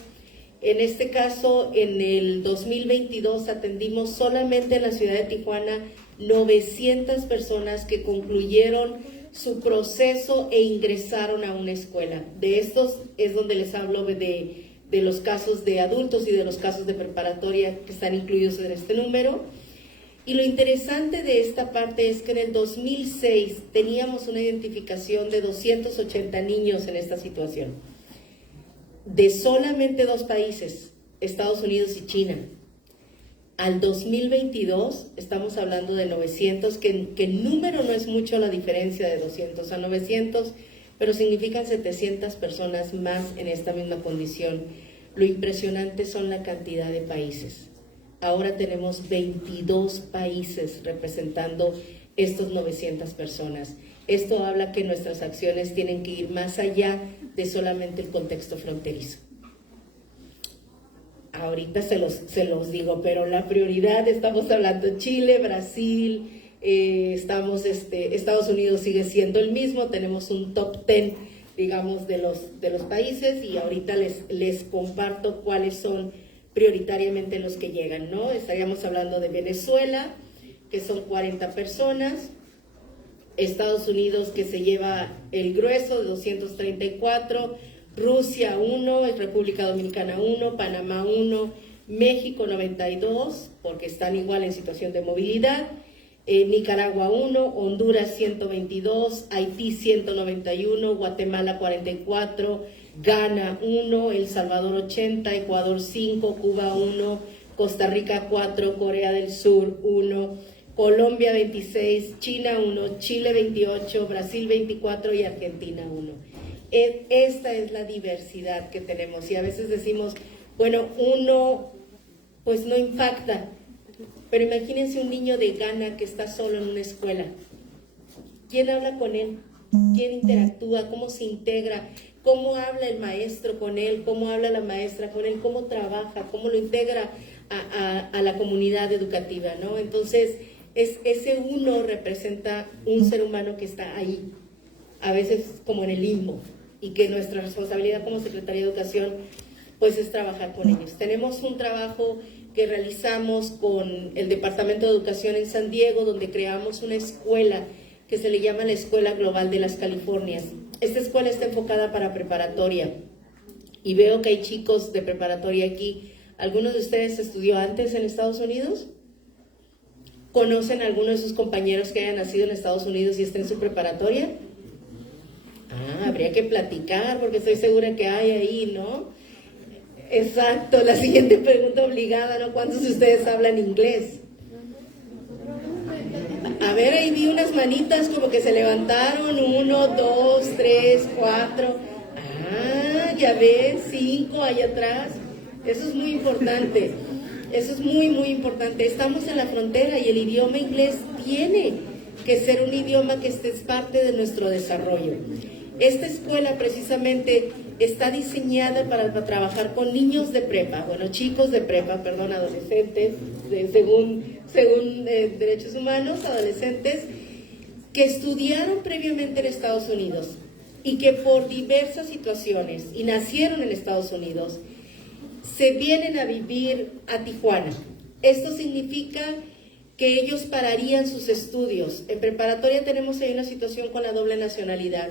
En este caso, en el 2022 atendimos solamente en la ciudad de Tijuana 900 personas que concluyeron su proceso e ingresaron a una escuela. De estos es donde les hablo de los casos de adultos y de los casos de preparatoria que están incluidos en este número. Y lo interesante de esta parte es que en el 2006 teníamos una identificación de 280 niños en esta situación, de solamente dos países, Estados Unidos y China. Al 2022 estamos hablando de 900, que en número no es mucho la diferencia de 200 a 900, pero significan 700 personas más en esta misma condición. Lo impresionante son la cantidad de países. Ahora tenemos 22 países representando estos 900 personas. Esto habla que nuestras acciones tienen que ir más allá de solamente el contexto fronterizo. Ahorita se los digo, pero la prioridad, estamos hablando Chile, Brasil, Estados Unidos sigue siendo el mismo, tenemos un top 10, digamos, de los países, y ahorita les comparto cuáles son prioritariamente los que llegan, ¿no? Estaríamos hablando de Venezuela, que son 40 personas, Estados Unidos, que se lleva el grueso de 234, Rusia 1, República Dominicana 1, Panamá 1, México 92, porque están igual en situación de movilidad, Nicaragua 1, Honduras 122, Haití 191, Guatemala 44, Ghana 1, El Salvador 80, Ecuador 5, Cuba 1, Costa Rica 4, Corea del Sur 1, Colombia 26, China 1, Chile 28, Brasil 24 y Argentina 1. Esta es la diversidad que tenemos, y a veces decimos, bueno, uno pues no impacta, pero imagínense un niño de Ghana que está solo en una escuela. ¿Quién habla con él? ¿Quién interactúa? ¿Cómo se integra? ¿Cómo habla el maestro con él? ¿Cómo habla la maestra con él? ¿Cómo trabaja? ¿Cómo lo integra a la comunidad educativa, ¿no? Entonces, ese uno representa un ser humano que está ahí, a veces como en el limbo, y que nuestra responsabilidad como Secretaría de Educación pues es trabajar con ellos. Tenemos un trabajo que realizamos con el Departamento de Educación en San Diego, donde creamos una escuela que se le llama la Escuela Global de las Californias. Esta escuela está enfocada para preparatoria y veo que hay chicos de preparatoria aquí. ¿Algunos de ustedes estudió antes en Estados Unidos? ¿Conocen a alguno de sus compañeros que hayan nacido en Estados Unidos y estén en su preparatoria? Habría que platicar porque estoy segura que hay ahí, ¿no? Exacto, la siguiente pregunta obligada, ¿no? ¿Cuántos de ustedes hablan inglés? A ver, ahí vi unas manitas como que se levantaron, 1, 2, 3, 4, ya ves, 5 allá atrás. Eso es muy importante, eso es muy, muy importante. Estamos en la frontera y el idioma inglés tiene que ser un idioma que es parte de nuestro desarrollo. Esta escuela precisamente está diseñada para trabajar con niños de prepa, chicos de prepa, adolescentes, según Derechos Humanos, adolescentes que estudiaron previamente en Estados Unidos y que por diversas situaciones y nacieron en Estados Unidos, se vienen a vivir a Tijuana. Esto significa que ellos pararían sus estudios. En preparatoria tenemos ahí una situación con la doble nacionalidad.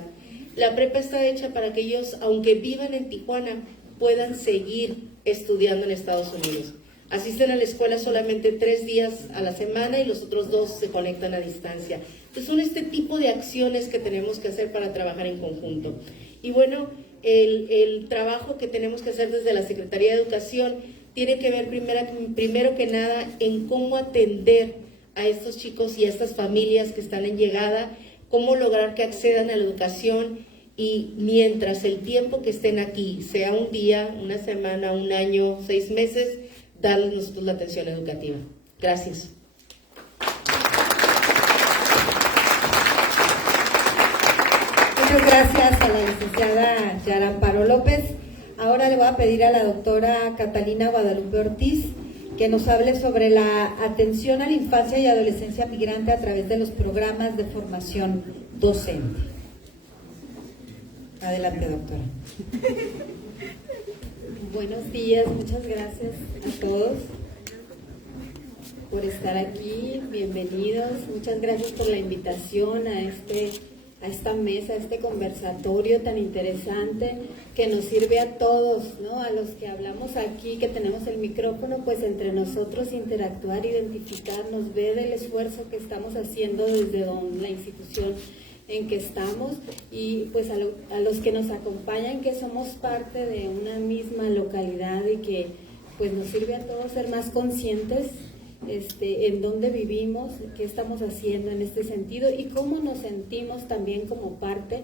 La prepa está hecha para que ellos, aunque vivan en Tijuana, puedan seguir estudiando en Estados Unidos. Asisten a la escuela solamente 3 días a la semana y los otros 2 se conectan a distancia. Entonces son este tipo de acciones que tenemos que hacer para trabajar en conjunto. Y bueno, el trabajo que tenemos que hacer desde la Secretaría de Educación tiene que ver primero que nada en cómo atender a estos chicos y a estas familias que están en llegada, cómo lograr que accedan a la educación y mientras el tiempo que estén aquí, sea un día, una semana, un año, 6 meses, darles nosotros la atención educativa. Gracias. Muchas gracias a la licenciada Yara Amparo López. Ahora le voy a pedir a la doctora Catalina Guadalupe Ortiz que nos hable sobre la atención a la infancia y adolescencia migrante a través de los programas de formación docente. Adelante, doctora. Buenos días, muchas gracias a todos por estar aquí, bienvenidos, muchas gracias por la invitación a esta mesa, a este conversatorio tan interesante que nos sirve a todos, ¿no? A los que hablamos aquí, que tenemos el micrófono, pues entre nosotros interactuar, identificarnos, ver el esfuerzo que estamos haciendo desde la institución en que estamos y pues a los que nos acompañan, que somos parte de una misma localidad y que pues nos sirve a todos ser más conscientes en dónde vivimos, qué estamos haciendo en este sentido y cómo nos sentimos también como parte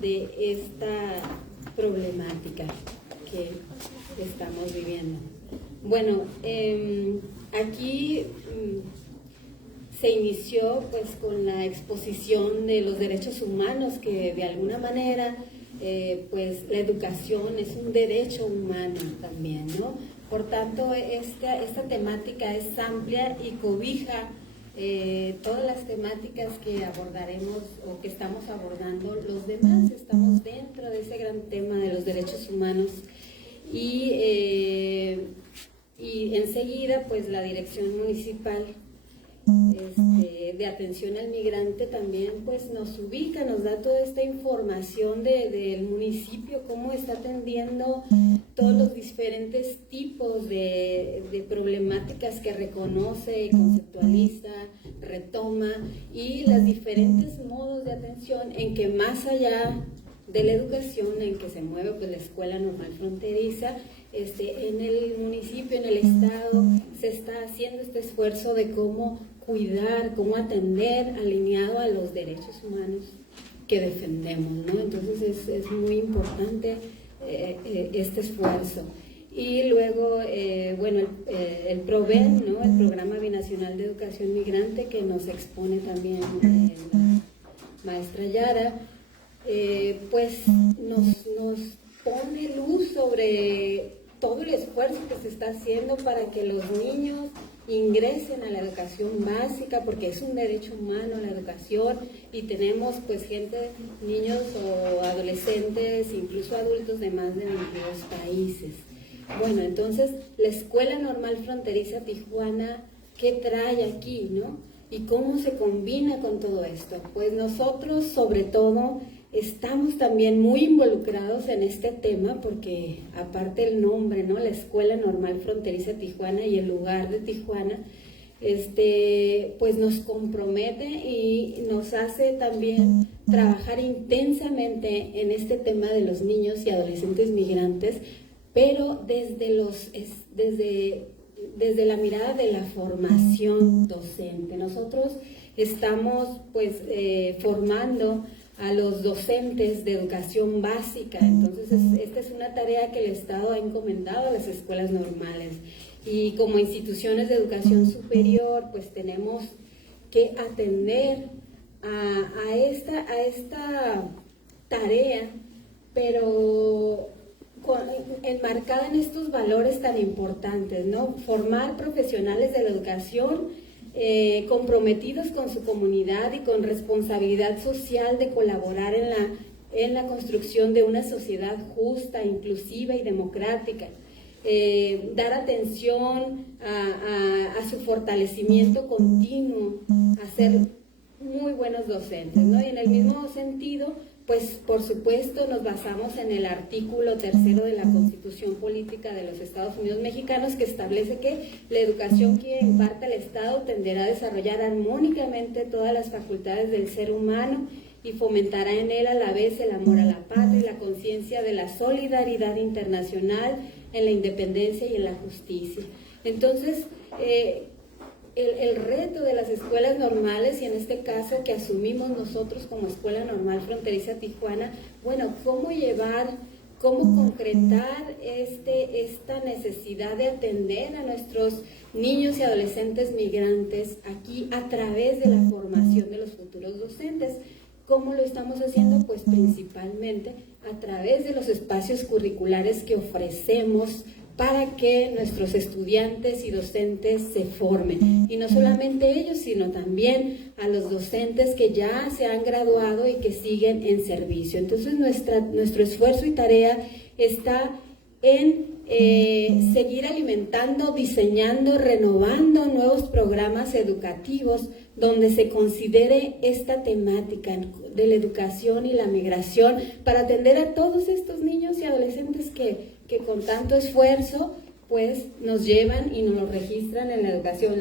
de esta problemática que estamos viviendo. Bueno, aquí se inició pues con la exposición de los derechos humanos, que de alguna manera pues la educación es un derecho humano también, ¿no? Por tanto, esta temática es amplia y cobija todas las temáticas que abordaremos o que estamos abordando los demás. Estamos dentro de ese gran tema de los derechos humanos y enseguida pues la Dirección Municipal de Atención al Migrante también pues nos ubica, nos da toda esta información del municipio, cómo está atendiendo todos los diferentes tipos de problemáticas que reconoce, conceptualiza, retoma y los diferentes modos de atención en que más allá de la educación en que se mueve pues la escuela normal fronteriza, en el municipio, en el estado, se está haciendo este esfuerzo de cómo cuidar, cómo atender alineado a los derechos humanos que defendemos, ¿no? Entonces es muy importante este esfuerzo. Y luego, el PROVEN, ¿no? El Programa Binacional de Educación Migrante, que nos expone también la maestra Yara, pues nos pone luz sobre todo el esfuerzo que se está haciendo para que los niños ingresen a la educación básica, porque es un derecho humano la educación, y tenemos pues gente, niños o adolescentes, incluso adultos de más de 22 países. Bueno, entonces la Escuela Normal Fronteriza Tijuana, ¿qué trae aquí, no? ¿Y cómo se combina con todo esto? Pues nosotros, sobre todo, estamos también muy involucrados en este tema porque, aparte el nombre, ¿no? La Escuela Normal Fronteriza Tijuana y el lugar de Tijuana, pues nos compromete y nos hace también trabajar intensamente en este tema de los niños y adolescentes migrantes, pero desde la mirada de la formación docente. Nosotros estamos pues formando a los docentes de educación básica, entonces esta es una tarea que el Estado ha encomendado a las escuelas normales, y como instituciones de educación superior pues tenemos que atender a esta tarea, pero enmarcada en estos valores tan importantes, ¿no? Formar profesionales de la educación comprometidos con su comunidad y con responsabilidad social de colaborar en la construcción de una sociedad justa, inclusiva y democrática. Dar atención a su fortalecimiento continuo, a ser muy buenos docentes, ¿no? Y en el mismo sentido, pues por supuesto nos basamos en el artículo 3 de la Constitución Política de los Estados Unidos Mexicanos, que establece que la educación que imparte el Estado tenderá a desarrollar armónicamente todas las facultades del ser humano y fomentará en él a la vez el amor a la patria y la conciencia de la solidaridad internacional, en la independencia y en la justicia. Entonces, el reto de las escuelas normales, y en este caso que asumimos nosotros como Escuela Normal Fronteriza Tijuana, bueno, cómo concretar esta necesidad de atender a nuestros niños y adolescentes migrantes aquí a través de la formación de los futuros docentes. ¿Cómo lo estamos haciendo? Pues principalmente a través de los espacios curriculares que ofrecemos para que nuestros estudiantes y docentes se formen. Y no solamente ellos, sino también a los docentes que ya se han graduado y que siguen en servicio. Entonces nuestro esfuerzo y tarea está en seguir alimentando, diseñando, renovando nuevos programas educativos donde se considere esta temática de la educación y la migración para atender a todos estos niños y adolescentes que con tanto esfuerzo pues nos llevan y nos lo registran en la educación,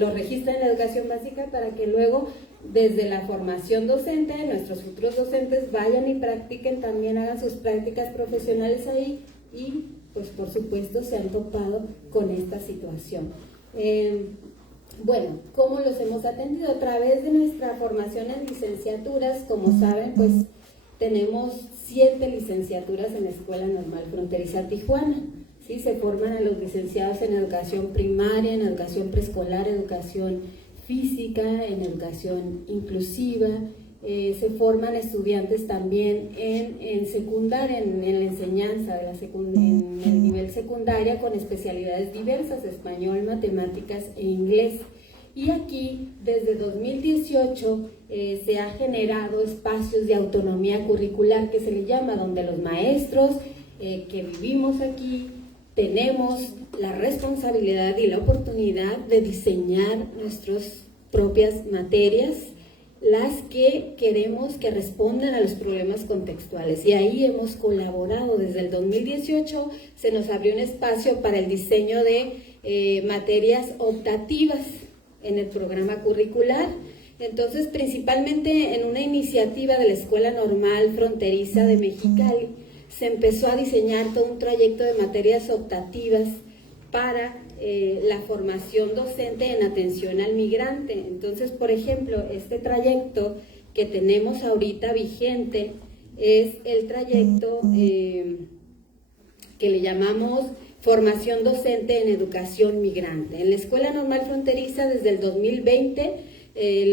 básica, para que luego desde la formación docente nuestros futuros docentes vayan y practiquen, también hagan sus prácticas profesionales ahí y pues por supuesto se han topado con esta situación. Bueno, ¿cómo los hemos atendido? A través de nuestra formación en licenciaturas, como saben, pues tenemos 7 licenciaturas en la Escuela Normal Fronteriza Tijuana. ¿Sí? Se forman a los licenciados en educación primaria, en educación preescolar, educación física, en educación inclusiva. Se forman estudiantes también en secundaria, en la enseñanza en el nivel secundaria, con especialidades diversas: español, matemáticas e inglés. Y aquí, desde 2018, se ha generado espacios de autonomía curricular, que se le llama, donde los maestros que vivimos aquí tenemos la responsabilidad y la oportunidad de diseñar nuestras propias materias, las que queremos que respondan a los problemas contextuales. Y ahí hemos colaborado. Desde el 2018 se nos abrió un espacio para el diseño de materias optativas en el programa curricular. Entonces, principalmente en una iniciativa de la Escuela Normal Fronteriza de Mexicali, se empezó a diseñar todo un trayecto de materias optativas para la formación docente en atención al migrante. Entonces, por ejemplo, este trayecto que tenemos ahorita vigente es el trayecto que le llamamos formación docente en educación migrante. En la Escuela Normal Fronteriza, desde el 2020,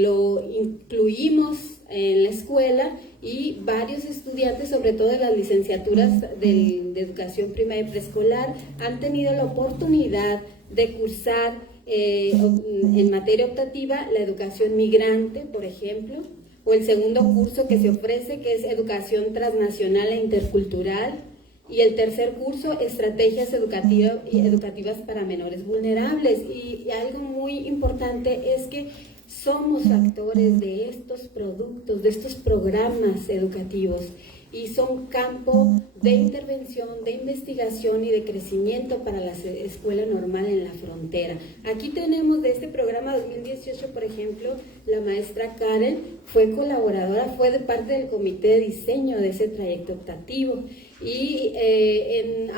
lo incluimos en la escuela, y varios estudiantes, sobre todo de las licenciaturas de educación primaria y preescolar, han tenido la oportunidad de cursar en materia optativa la educación migrante, por ejemplo, o el segundo curso que se ofrece, que es educación transnacional e intercultural, y el tercer curso, estrategias educativas para menores vulnerables. Y algo muy importante es que somos actores de estos productos, de estos programas educativos, y son campo de intervención, de investigación y de crecimiento para la escuela normal en la frontera. Aquí tenemos de este programa 2018, por ejemplo, la maestra Karen fue colaboradora, fue de parte del comité de diseño de ese trayecto optativo, y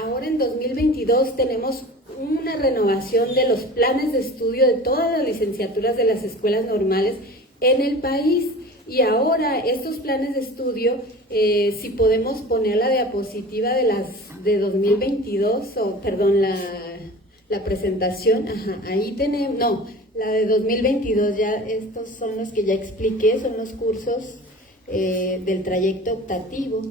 ahora en 2022 tenemos una renovación de los planes de estudio de todas las licenciaturas de las escuelas normales en el país. Y ahora estos planes de estudio, si podemos poner la diapositiva de 2022, o perdón, la presentación, ahí tenemos, no, la de 2022, ya estos son los que ya expliqué, son los cursos del trayecto optativo.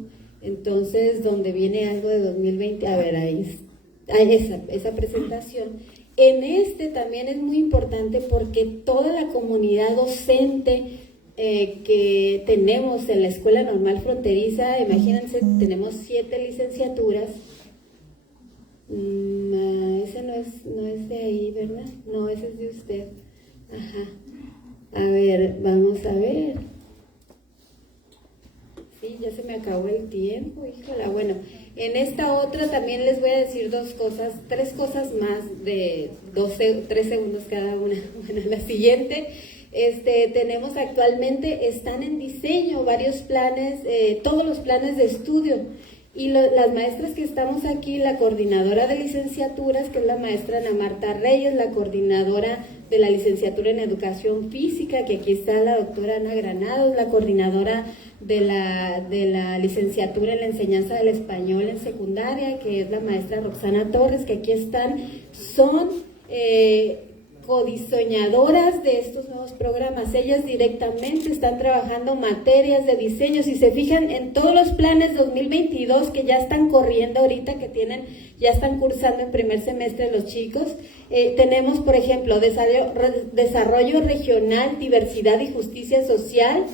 Entonces, donde viene algo de 2020, a ver, ahí esa presentación. En este también es muy importante porque toda la comunidad docente que tenemos en la Escuela Normal Fronteriza, imagínense, tenemos 7 licenciaturas. Ese no es de ahí, ¿verdad? No, ese es de usted. A ver, vamos a ver. Sí, ya se me acabó el tiempo, híjola. Bueno, en esta otra también les voy a decir 3 cosas más de 3 segundos cada una. Bueno, la siguiente, tenemos actualmente, están en diseño varios planes, todos los planes de estudio. Y las maestras que estamos aquí, la coordinadora de licenciaturas, que es la maestra Ana Marta Reyes, la coordinadora de la licenciatura en Educación Física, que aquí está la doctora Ana Granados, la coordinadora de la licenciatura en la enseñanza del español en secundaria, que es la maestra Roxana Torres, que aquí están, son codiseñadoras de estos nuevos programas. Ellas directamente están trabajando materias de diseño. Si se fijan en todos los planes 2022 que ya están corriendo ahorita, ya están cursando en primer semestre los chicos, tenemos, por ejemplo, desarrollo regional, diversidad y justicia social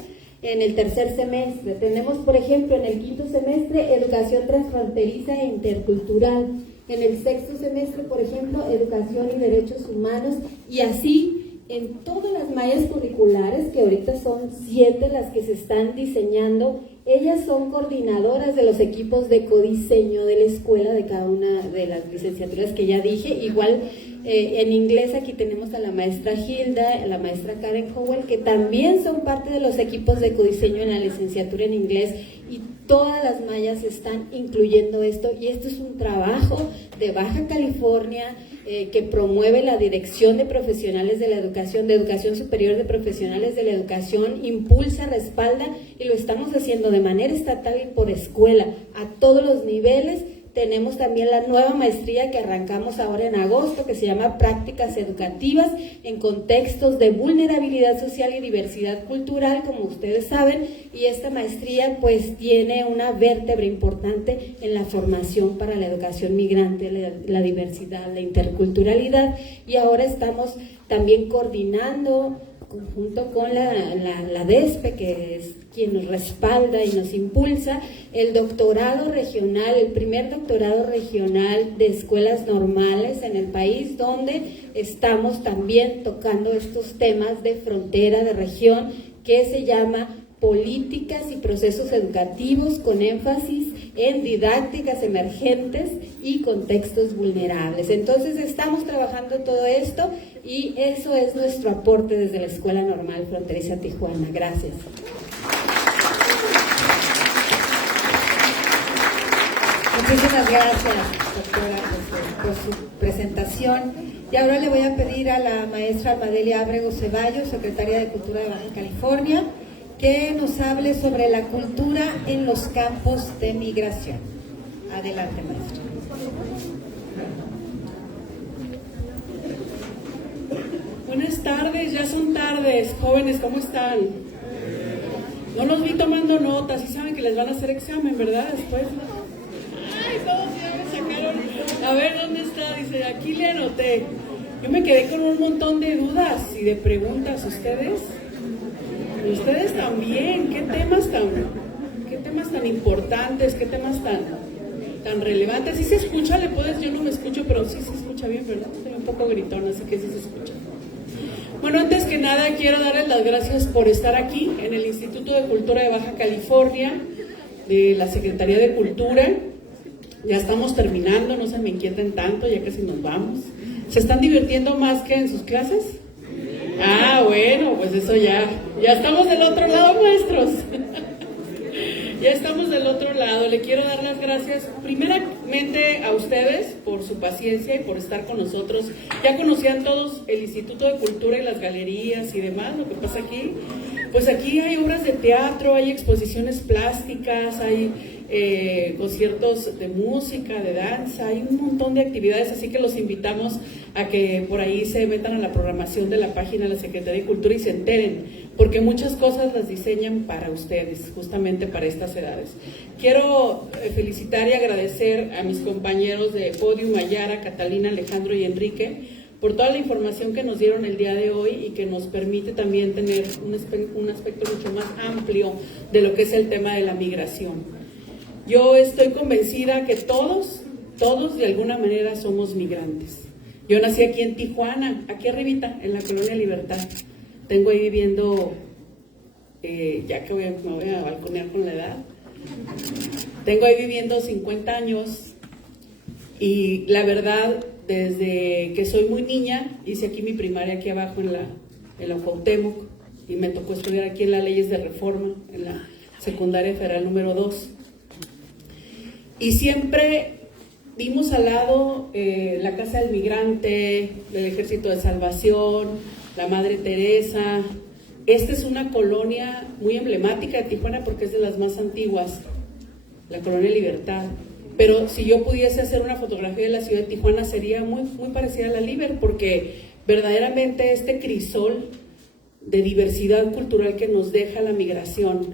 en el tercer semestre. Tenemos, por ejemplo, en el quinto semestre, educación transfronteriza e intercultural. En el sexto semestre, por ejemplo, educación y derechos humanos, y así en todas las mallas curriculares, que ahorita son 7 las que se están diseñando. Ellas son coordinadoras de los equipos de codiseño de la escuela de cada una de las licenciaturas que ya dije. Igual en inglés aquí tenemos a la maestra Hilda, a la maestra Karen Howell, que también son parte de los equipos de codiseño en la licenciatura en inglés, y todas las mallas están incluyendo esto, y esto es un trabajo de Baja California que promueve la Dirección de Profesionales de la Educación, de Educación Superior de Profesionales de la Educación, impulsa, respalda, y lo estamos haciendo de manera estatal y por escuela, a todos los niveles. Tenemos también la nueva maestría que arrancamos ahora en agosto, que se llama Prácticas Educativas en Contextos de Vulnerabilidad Social y Diversidad Cultural, como ustedes saben, y esta maestría pues tiene una vértebra importante en la formación para la educación migrante, la diversidad, la interculturalidad, y ahora estamos también coordinando junto con la DESPE, que es quien nos respalda y nos impulsa, el doctorado regional, el primer doctorado regional de escuelas normales en el país, donde estamos también tocando estos temas de frontera, de región, que se llama Políticas y Procesos Educativos con énfasis en didácticas emergentes y contextos vulnerables. Entonces estamos trabajando todo esto, y eso es nuestro aporte desde la Escuela Normal Fronteriza Tijuana. Gracias. Muchísimas gracias, doctora, por su presentación. Y ahora le voy a pedir a la maestra Almadelia Ábrego Ceballos, secretaria de Cultura de Baja California, que nos hable sobre la cultura en los campos de migración. Adelante, maestra. Buenas tardes, ya son tardes. Jóvenes, ¿cómo están? No los vi tomando notas, y saben que les van a hacer examen, ¿verdad? Después. Ay, todos ya me sacaron. A ver, ¿dónde está? Dice, aquí le anoté. Yo me quedé con un montón de dudas y de preguntas. ¿Ustedes? Ustedes también. ¿Qué temas tan importantes? ¿Qué temas tan relevantes? ¿Sí se escucha? Yo no me escucho, pero sí se escucha bien, ¿verdad? Estoy un poco gritona, así que sí se escucha. Bueno, antes que nada quiero darles las gracias por estar aquí en el Instituto de Cultura de Baja California, de la Secretaría de Cultura. Ya estamos terminando, no se me inquieten tanto, ya casi nos vamos. ¿Se están divirtiendo más que en sus clases? Ah, bueno, pues eso ya estamos del otro lado, maestros. Ya estamos del otro lado. Le quiero dar las gracias primeramente a ustedes por su paciencia y por estar con nosotros. Ya conocían todos el Instituto de Cultura y las galerías y demás. Lo que pasa aquí, pues aquí hay obras de teatro, hay exposiciones plásticas, hay conciertos de música, de danza, hay un montón de actividades, así que los invitamos a que por ahí se metan a la programación de la página de la Secretaría de Cultura y se enteren, porque muchas cosas las diseñan para ustedes, justamente para estas edades. Quiero felicitar y agradecer a mis compañeros de Podium, Mayara, Catalina, Alejandro y Enrique, por toda la información que nos dieron el día de hoy y que nos permite también tener un aspecto mucho más amplio de lo que es el tema de la migración. Yo estoy convencida que todos de alguna manera somos migrantes. Yo nací aquí en Tijuana, aquí arribita, en la Colonia Libertad. Tengo ahí viviendo, ya que me voy a balconear con la edad, tengo ahí viviendo 50 años y la verdad, desde que soy muy niña, hice aquí mi primaria aquí abajo en la Cuauhtémoc y me tocó estudiar aquí en las leyes de reforma, en la secundaria federal número 2. Y siempre vimos al lado la Casa del Migrante, el Ejército de Salvación, la Madre Teresa. Esta es una colonia muy emblemática de Tijuana porque es de las más antiguas, la Colonia Libertad. Pero si yo pudiese hacer una fotografía de la ciudad de Tijuana sería muy, muy parecida a la Liber, porque verdaderamente este crisol de diversidad cultural que nos deja la migración,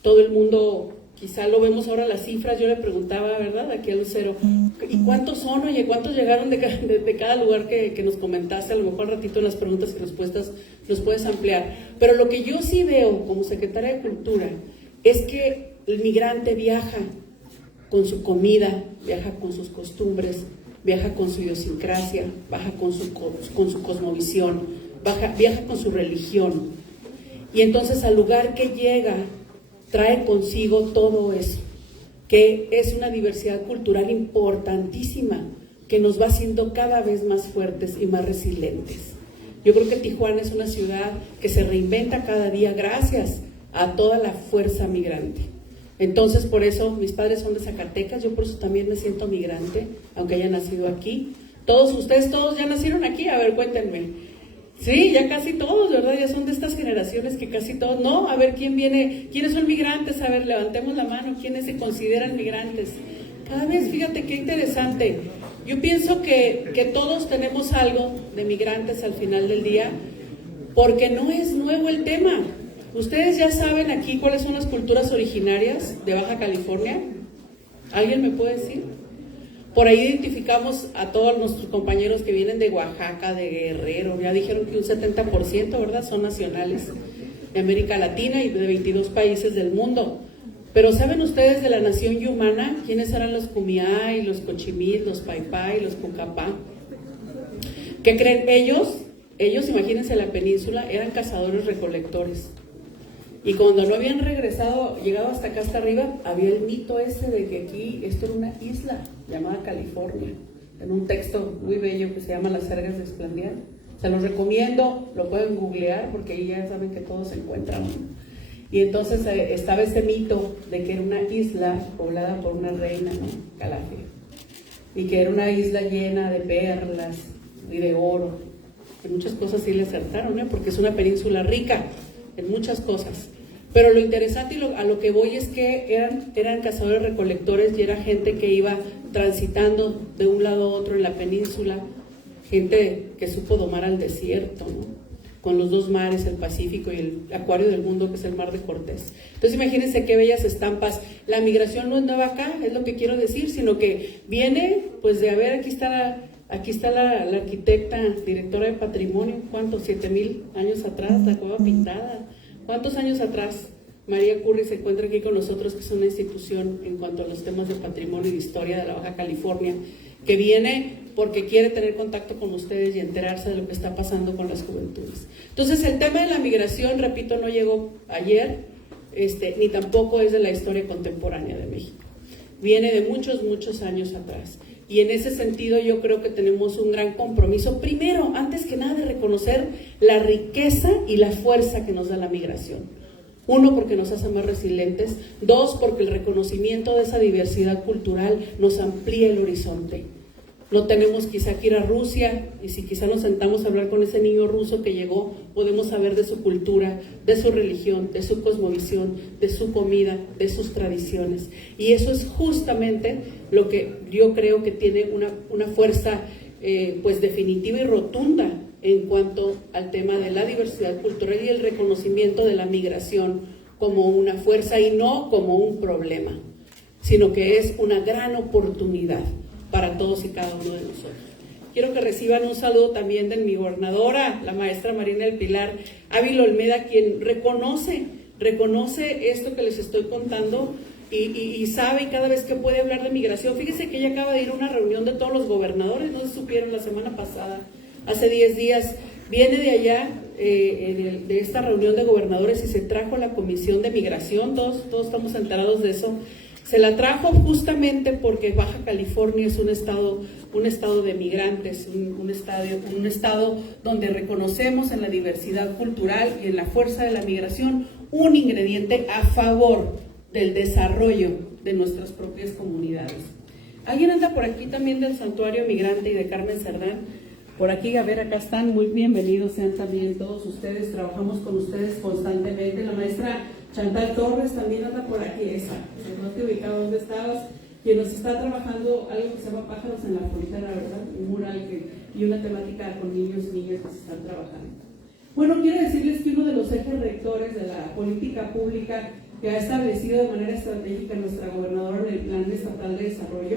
todo el mundo... Quizá lo vemos ahora las cifras, yo le preguntaba, ¿verdad? Aquí a Lucero, ¿y cuántos son? Oye, ¿cuántos llegaron de cada lugar que nos comentaste? A lo mejor al ratito en las preguntas y respuestas los puedes ampliar. Pero lo que yo sí veo como secretaria de Cultura es que el migrante viaja con su comida, viaja con sus costumbres, viaja con su idiosincrasia, viaja con su cosmovisión, viaja con su religión. Y entonces al lugar que llega... trae consigo todo eso, que es una diversidad cultural importantísima, que nos va haciendo cada vez más fuertes y más resilientes. Yo creo que Tijuana es una ciudad que se reinventa cada día gracias a toda la fuerza migrante. Entonces, por eso, mis padres son de Zacatecas, yo por eso también me siento migrante, aunque haya nacido aquí. Ustedes todos ya nacieron aquí, a ver, cuéntenme. Sí, ya casi todos, ¿verdad? Ya son de estas generaciones que casi todos, no, a ver quién viene, quiénes son migrantes, a ver, levantemos la mano, quiénes se consideran migrantes. Cada vez, fíjate qué interesante. Yo pienso que todos tenemos algo de migrantes al final del día, porque no es nuevo el tema. Ustedes ya saben aquí cuáles son las culturas originarias de Baja California. ¿Alguien me puede decir? Por ahí identificamos a todos nuestros compañeros que vienen de Oaxaca, de Guerrero, ya dijeron que un 70%, ¿verdad?, son nacionales de América Latina y de 22 países del mundo. Pero ¿saben ustedes de la nación yumana quiénes eran los Kumiai, los Cochimil, los Paipai, los Pucapá? ¿Qué creen? Ellos, imagínense la península, eran cazadores recolectores. Y cuando no habían llegado hasta acá, hasta arriba, había el mito ese de que aquí, esto era una isla llamada California, en un texto muy bello que se llama Las Sergas de Esplandián. Se los recomiendo, lo pueden googlear porque ahí ya saben que todo se encuentra. Y entonces estaba ese mito de que era una isla poblada por una reina, ¿no?, Calafia, y que era una isla llena de perlas y de oro. Y muchas cosas sí le acertaron, ¿eh?, porque es una península rica en muchas cosas. Pero lo interesante y a lo que voy es que eran cazadores recolectores y era gente que iba transitando de un lado a otro en la península, gente que supo domar al desierto, ¿no?, con los dos mares, el Pacífico y el acuario del mundo, que es el mar de Cortés. Entonces imagínense qué bellas estampas. La migración no es nueva acá, es lo que quiero decir, sino que viene pues de, a ver, aquí está Aquí está la arquitecta, directora de patrimonio, ¿cuántos? 7,000 años atrás, la cueva pintada. ¿Cuántos años atrás? María Curry se encuentra aquí con nosotros, que es una institución en cuanto a los temas de patrimonio y de historia de la Baja California, que viene porque quiere tener contacto con ustedes y enterarse de lo que está pasando con las juventudes. Entonces, el tema de la migración, repito, no llegó ayer, ni tampoco es de la historia contemporánea de México. Viene de muchos años atrás. Y en ese sentido yo creo que tenemos un gran compromiso, primero, antes que nada, de reconocer la riqueza y la fuerza que nos da la migración. Uno, porque nos hace más resilientes. Dos, porque el reconocimiento de esa diversidad cultural nos amplía el horizonte. No tenemos quizá que ir a Rusia, y si quizá nos sentamos a hablar con ese niño ruso que llegó, podemos saber de su cultura, de su religión, de su cosmovisión, de su comida, de sus tradiciones. Y eso es justamente lo que yo creo que tiene una fuerza pues definitiva y rotunda en cuanto al tema de la diversidad cultural y el reconocimiento de la migración como una fuerza y no como un problema, sino que es una gran oportunidad para todos y cada uno de nosotros. Quiero que reciban un saludo también de mi gobernadora, la maestra Marina del Pilar Ávila Olmeda, quien reconoce esto que les estoy contando y sabe cada vez que puede hablar de migración. Fíjese que ella acaba de ir a una reunión de todos los gobernadores, no se supieron la semana pasada, hace 10 días, viene de allá, de esta reunión de gobernadores, y se trajo la comisión de migración, todos estamos enterados de eso. Se la trajo justamente porque Baja California es un estado de migrantes, un estado donde reconocemos en la diversidad cultural y en la fuerza de la migración un ingrediente a favor del desarrollo de nuestras propias comunidades. ¿Alguien anda por aquí también del Santuario Migrante y de Carmen Cerdán? Por aquí, a ver, acá están, muy bienvenidos sean también todos ustedes, trabajamos con ustedes constantemente. La maestra Chantal Torres también anda por aquí, no te ubicaba dónde estabas, quien nos está trabajando algo que se llama Pájaros en la Frontera, ¿verdad? Un mural y una temática con niños y niñas que se están trabajando. Bueno, quiero decirles que uno de los ejes rectores de la política pública que ha establecido de manera estratégica nuestra gobernadora en el Plan Estatal de Desarrollo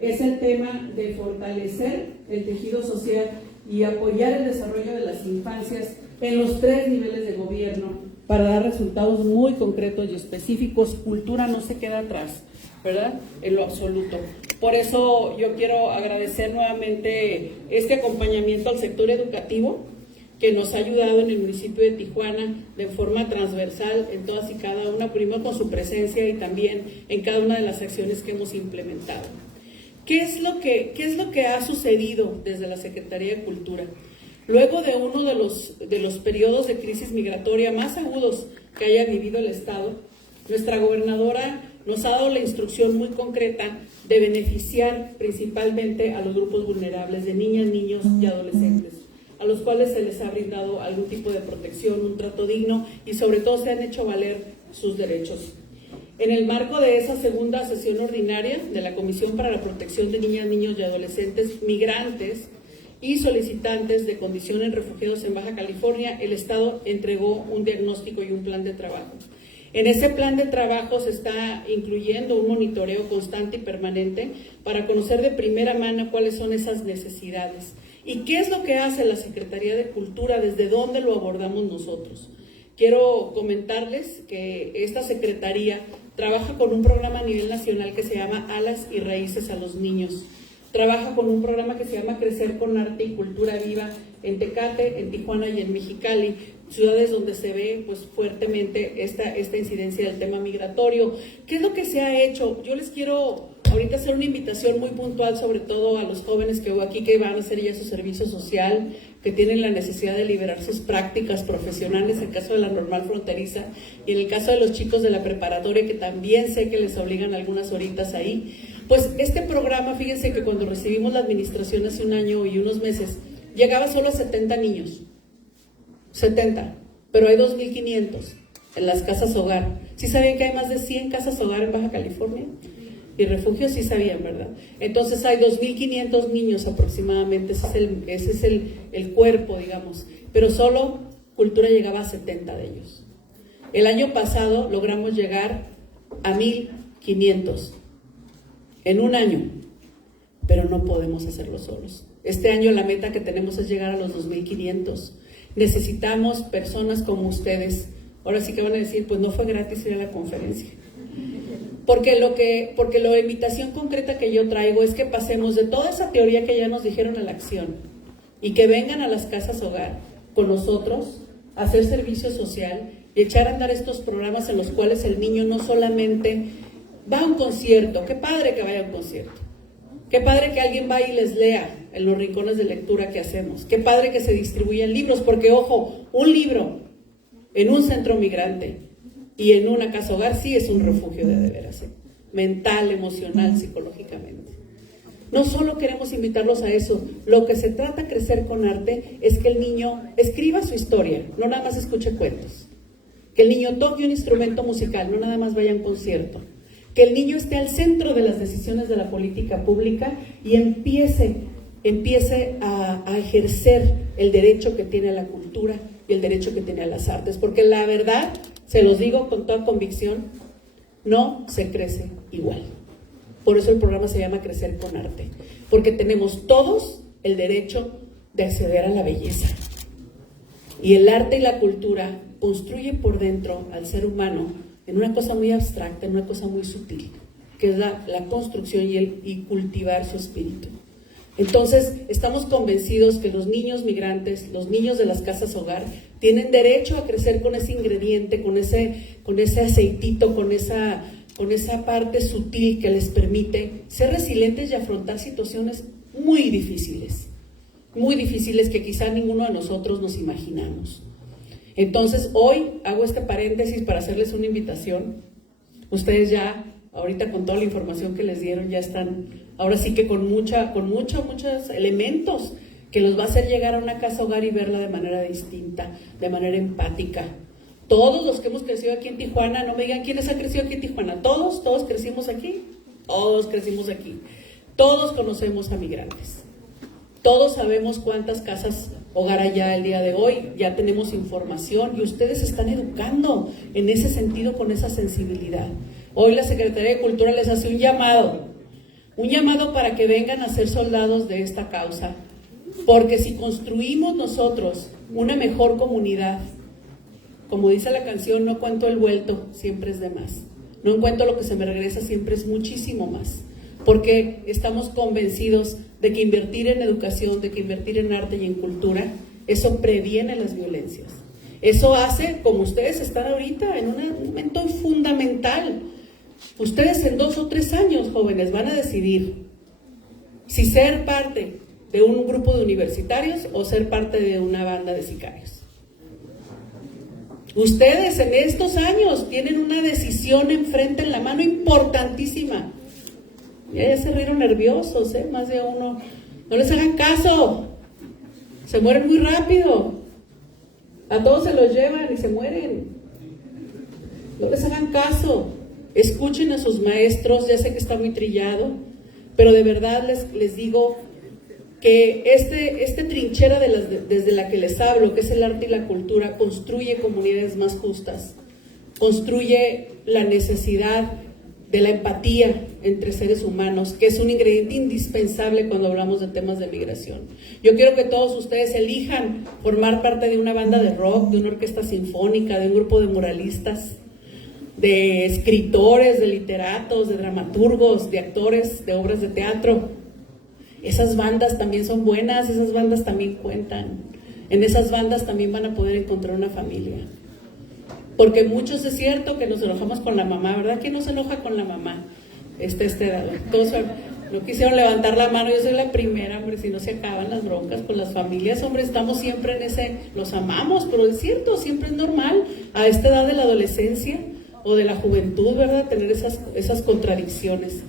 es el tema de fortalecer el tejido social y apoyar el desarrollo de las infancias en los 3 niveles de gobierno para dar resultados muy concretos y específicos. Cultura no se queda atrás, ¿verdad? En lo absoluto. Por eso yo quiero agradecer nuevamente este acompañamiento al sector educativo que nos ha ayudado en el municipio de Tijuana de forma transversal en todas y cada una, primero con su presencia y también en cada una de las acciones que hemos implementado. ¿Qué es lo que ha sucedido desde la Secretaría de Cultura? Luego de uno de los periodos de crisis migratoria más agudos que haya vivido el Estado, nuestra gobernadora nos ha dado la instrucción muy concreta de beneficiar principalmente a los grupos vulnerables de niñas, niños y adolescentes, a los cuales se les ha brindado algún tipo de protección, un trato digno y sobre todo se han hecho valer sus derechos. En el marco de esa segunda sesión ordinaria de la Comisión para la Protección de Niñas, Niños y Adolescentes Migrantes y solicitantes de condición en refugiados en Baja California, el Estado entregó un diagnóstico y un plan de trabajo. En ese plan de trabajo se está incluyendo un monitoreo constante y permanente para conocer de primera mano cuáles son esas necesidades y qué es lo que hace la Secretaría de Cultura, desde dónde lo abordamos nosotros. Quiero comentarles que esta Secretaría trabaja con un programa a nivel nacional que se llama Alas y Raíces a los Niños. Trabaja con un programa que se llama Crecer con Arte y Cultura Viva en Tecate, en Tijuana y en Mexicali, ciudades donde se ve pues fuertemente esta incidencia del tema migratorio. ¿Qué es lo que se ha hecho? Yo les quiero ahorita hacer una invitación muy puntual, sobre todo a los jóvenes que veo aquí que van a hacer ya su servicio social, que tienen la necesidad de liberar sus prácticas profesionales, en el caso de la normal fronteriza, y en el caso de los chicos de la preparatoria, que también sé que les obligan algunas horitas ahí. Pues este programa, fíjense que cuando recibimos la administración hace 1 año y unos meses, llegaba solo a 70 niños, 70, pero hay 2.500 en las casas hogar. ¿Sí sabían que hay más de 100 casas hogar en Baja California? Y refugios sí sabían, ¿verdad? Entonces hay 2.500 niños aproximadamente, ese es el cuerpo, digamos, pero solo Cultura llegaba a 70 de ellos. El año pasado logramos llegar a 1.500 en 1 año, pero no podemos hacerlo solos. Este año la meta que tenemos es llegar a los 2.500. Necesitamos personas como ustedes. Ahora sí que van a decir, pues no fue gratis ir a la conferencia. Porque la invitación concreta que yo traigo es que pasemos de toda esa teoría que ya nos dijeron a la acción y que vengan a las casas hogar con nosotros a hacer servicio social y echar a andar estos programas en los cuales el niño no solamente va a un concierto, qué padre que vaya a un concierto, qué padre que alguien vaya y les lea en los rincones de lectura que hacemos, qué padre que se distribuyan libros, porque ojo, un libro en un centro migrante y en una casa hogar sí es un refugio de veras, mental, emocional, psicológicamente. No solo queremos invitarlos a eso, lo que se trata de Crecer con Arte es que el niño escriba su historia, no nada más escuche cuentos, que el niño toque un instrumento musical, no nada más vaya a un concierto, que el niño esté al centro de las decisiones de la política pública y empiece a ejercer el derecho que tiene a la cultura y el derecho que tiene a las artes, porque la verdad, se los digo con toda convicción, no se crece igual. Por eso el programa se llama Crecer con Arte, porque tenemos todos el derecho de acceder a la belleza. Y el arte y la cultura construyen por dentro al ser humano en una cosa muy abstracta, en una cosa muy sutil, que es la construcción y cultivar su espíritu. Entonces, estamos convencidos que los niños migrantes, los niños de las casas hogar, tienen derecho a crecer con ese ingrediente, con ese aceitito, con esa parte sutil que les permite ser resilientes y afrontar situaciones muy difíciles que quizá ninguno de nosotros nos imaginamos. Entonces, hoy hago este paréntesis para hacerles una invitación. Ustedes ya, ahorita con toda la información que les dieron, ya están, ahora sí que con muchos elementos que los va a hacer llegar a una casa hogar y verla de manera distinta, de manera empática. Todos los que hemos crecido aquí en Tijuana, no me digan quiénes han crecido aquí en Tijuana, todos crecimos aquí, todos conocemos a migrantes, todos sabemos cuántas casas hogar hay ya el día de hoy, ya tenemos información y ustedes se están educando en ese sentido con esa sensibilidad. Hoy la Secretaría de Cultura les hace un llamado para que vengan a ser soldados de esta causa, porque si construimos nosotros una mejor comunidad, como dice la canción, no cuento el vuelto, siempre es de más. No cuento lo que se me regresa, siempre es muchísimo más. Porque estamos convencidos de que invertir en educación, de que invertir en arte y en cultura, eso previene las violencias. Eso hace, como ustedes están ahorita, en un momento fundamental. Ustedes en 2 o 3 años, jóvenes, van a decidir si ser parte de un grupo de universitarios o ser parte de una banda de sicarios. Ustedes en estos años tienen una decisión enfrente en la mano importantísima. Ya se rieron nerviosos, más de uno. No les hagan caso. Se mueren muy rápido. A todos se los llevan y se mueren. No les hagan caso. Escuchen a sus maestros. Ya sé que está muy trillado, pero de verdad les digo que este trinchera desde la que les hablo, que es el arte y la cultura, construye comunidades más justas, construye la necesidad de la empatía entre seres humanos, que es un ingrediente indispensable cuando hablamos de temas de migración. Yo quiero que todos ustedes elijan formar parte de una banda de rock, de una orquesta sinfónica, de un grupo de muralistas, de escritores, de literatos, de dramaturgos, de actores de obras de teatro. Esas bandas también son buenas, esas bandas también cuentan. En esas bandas también van a poder encontrar una familia. Porque muchos es cierto que nos enojamos con la mamá, ¿verdad? ¿Quién no se enoja con la mamá? Todos no quisieron levantar la mano, yo soy la primera, hombre, si no se acaban las broncas con las familias, hombre, estamos siempre en ese, los amamos, pero es cierto, siempre es normal a esta edad de la adolescencia o de la juventud, ¿verdad? Tener esas contradicciones.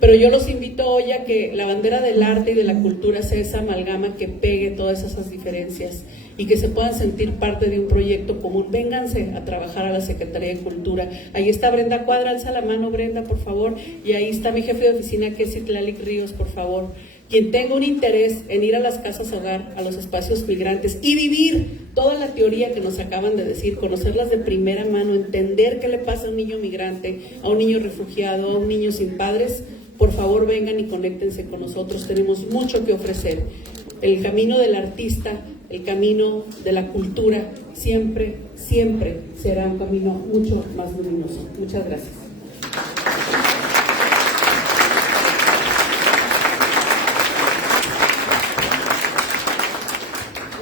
Pero yo los invito hoy a que la bandera del arte y de la cultura sea esa amalgama que pegue todas esas diferencias y que se puedan sentir parte de un proyecto común. Vénganse a trabajar a la Secretaría de Cultura. Ahí está Brenda Cuadra, alza la mano Brenda, por favor. Y ahí está mi jefe de oficina, que es Citlalic Ríos, por favor. Quien tenga un interés en ir a las casas hogar, a los espacios migrantes y vivir toda la teoría que nos acaban de decir, conocerlas de primera mano, entender qué le pasa a un niño migrante, a un niño refugiado, a un niño sin padres, por favor vengan y conéctense con nosotros, tenemos mucho que ofrecer. el camino del artista, el camino de la cultura, siempre, siempre será un camino mucho más luminoso. Muchas gracias.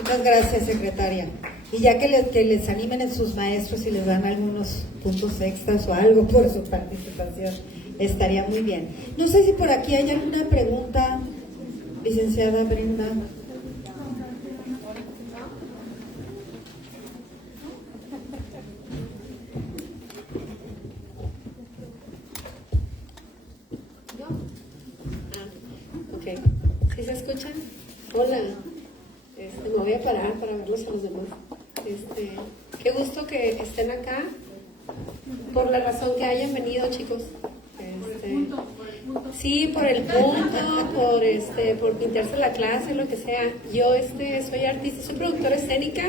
Muchas gracias, secretaria. Y ya que les animen en sus maestros y les dan algunos puntos extras o algo por su participación, estaría muy bien. No sé si por aquí hay alguna pregunta, licenciada Brenda. Ok. ¿Sí se escuchan? Hola. Me voy a parar para verlos a los demás. Qué gusto que estén acá, por la razón que hayan venido, chicos. Sí, por el punto, por pintarse la clase, lo que sea. Yo soy artista, soy productora escénica,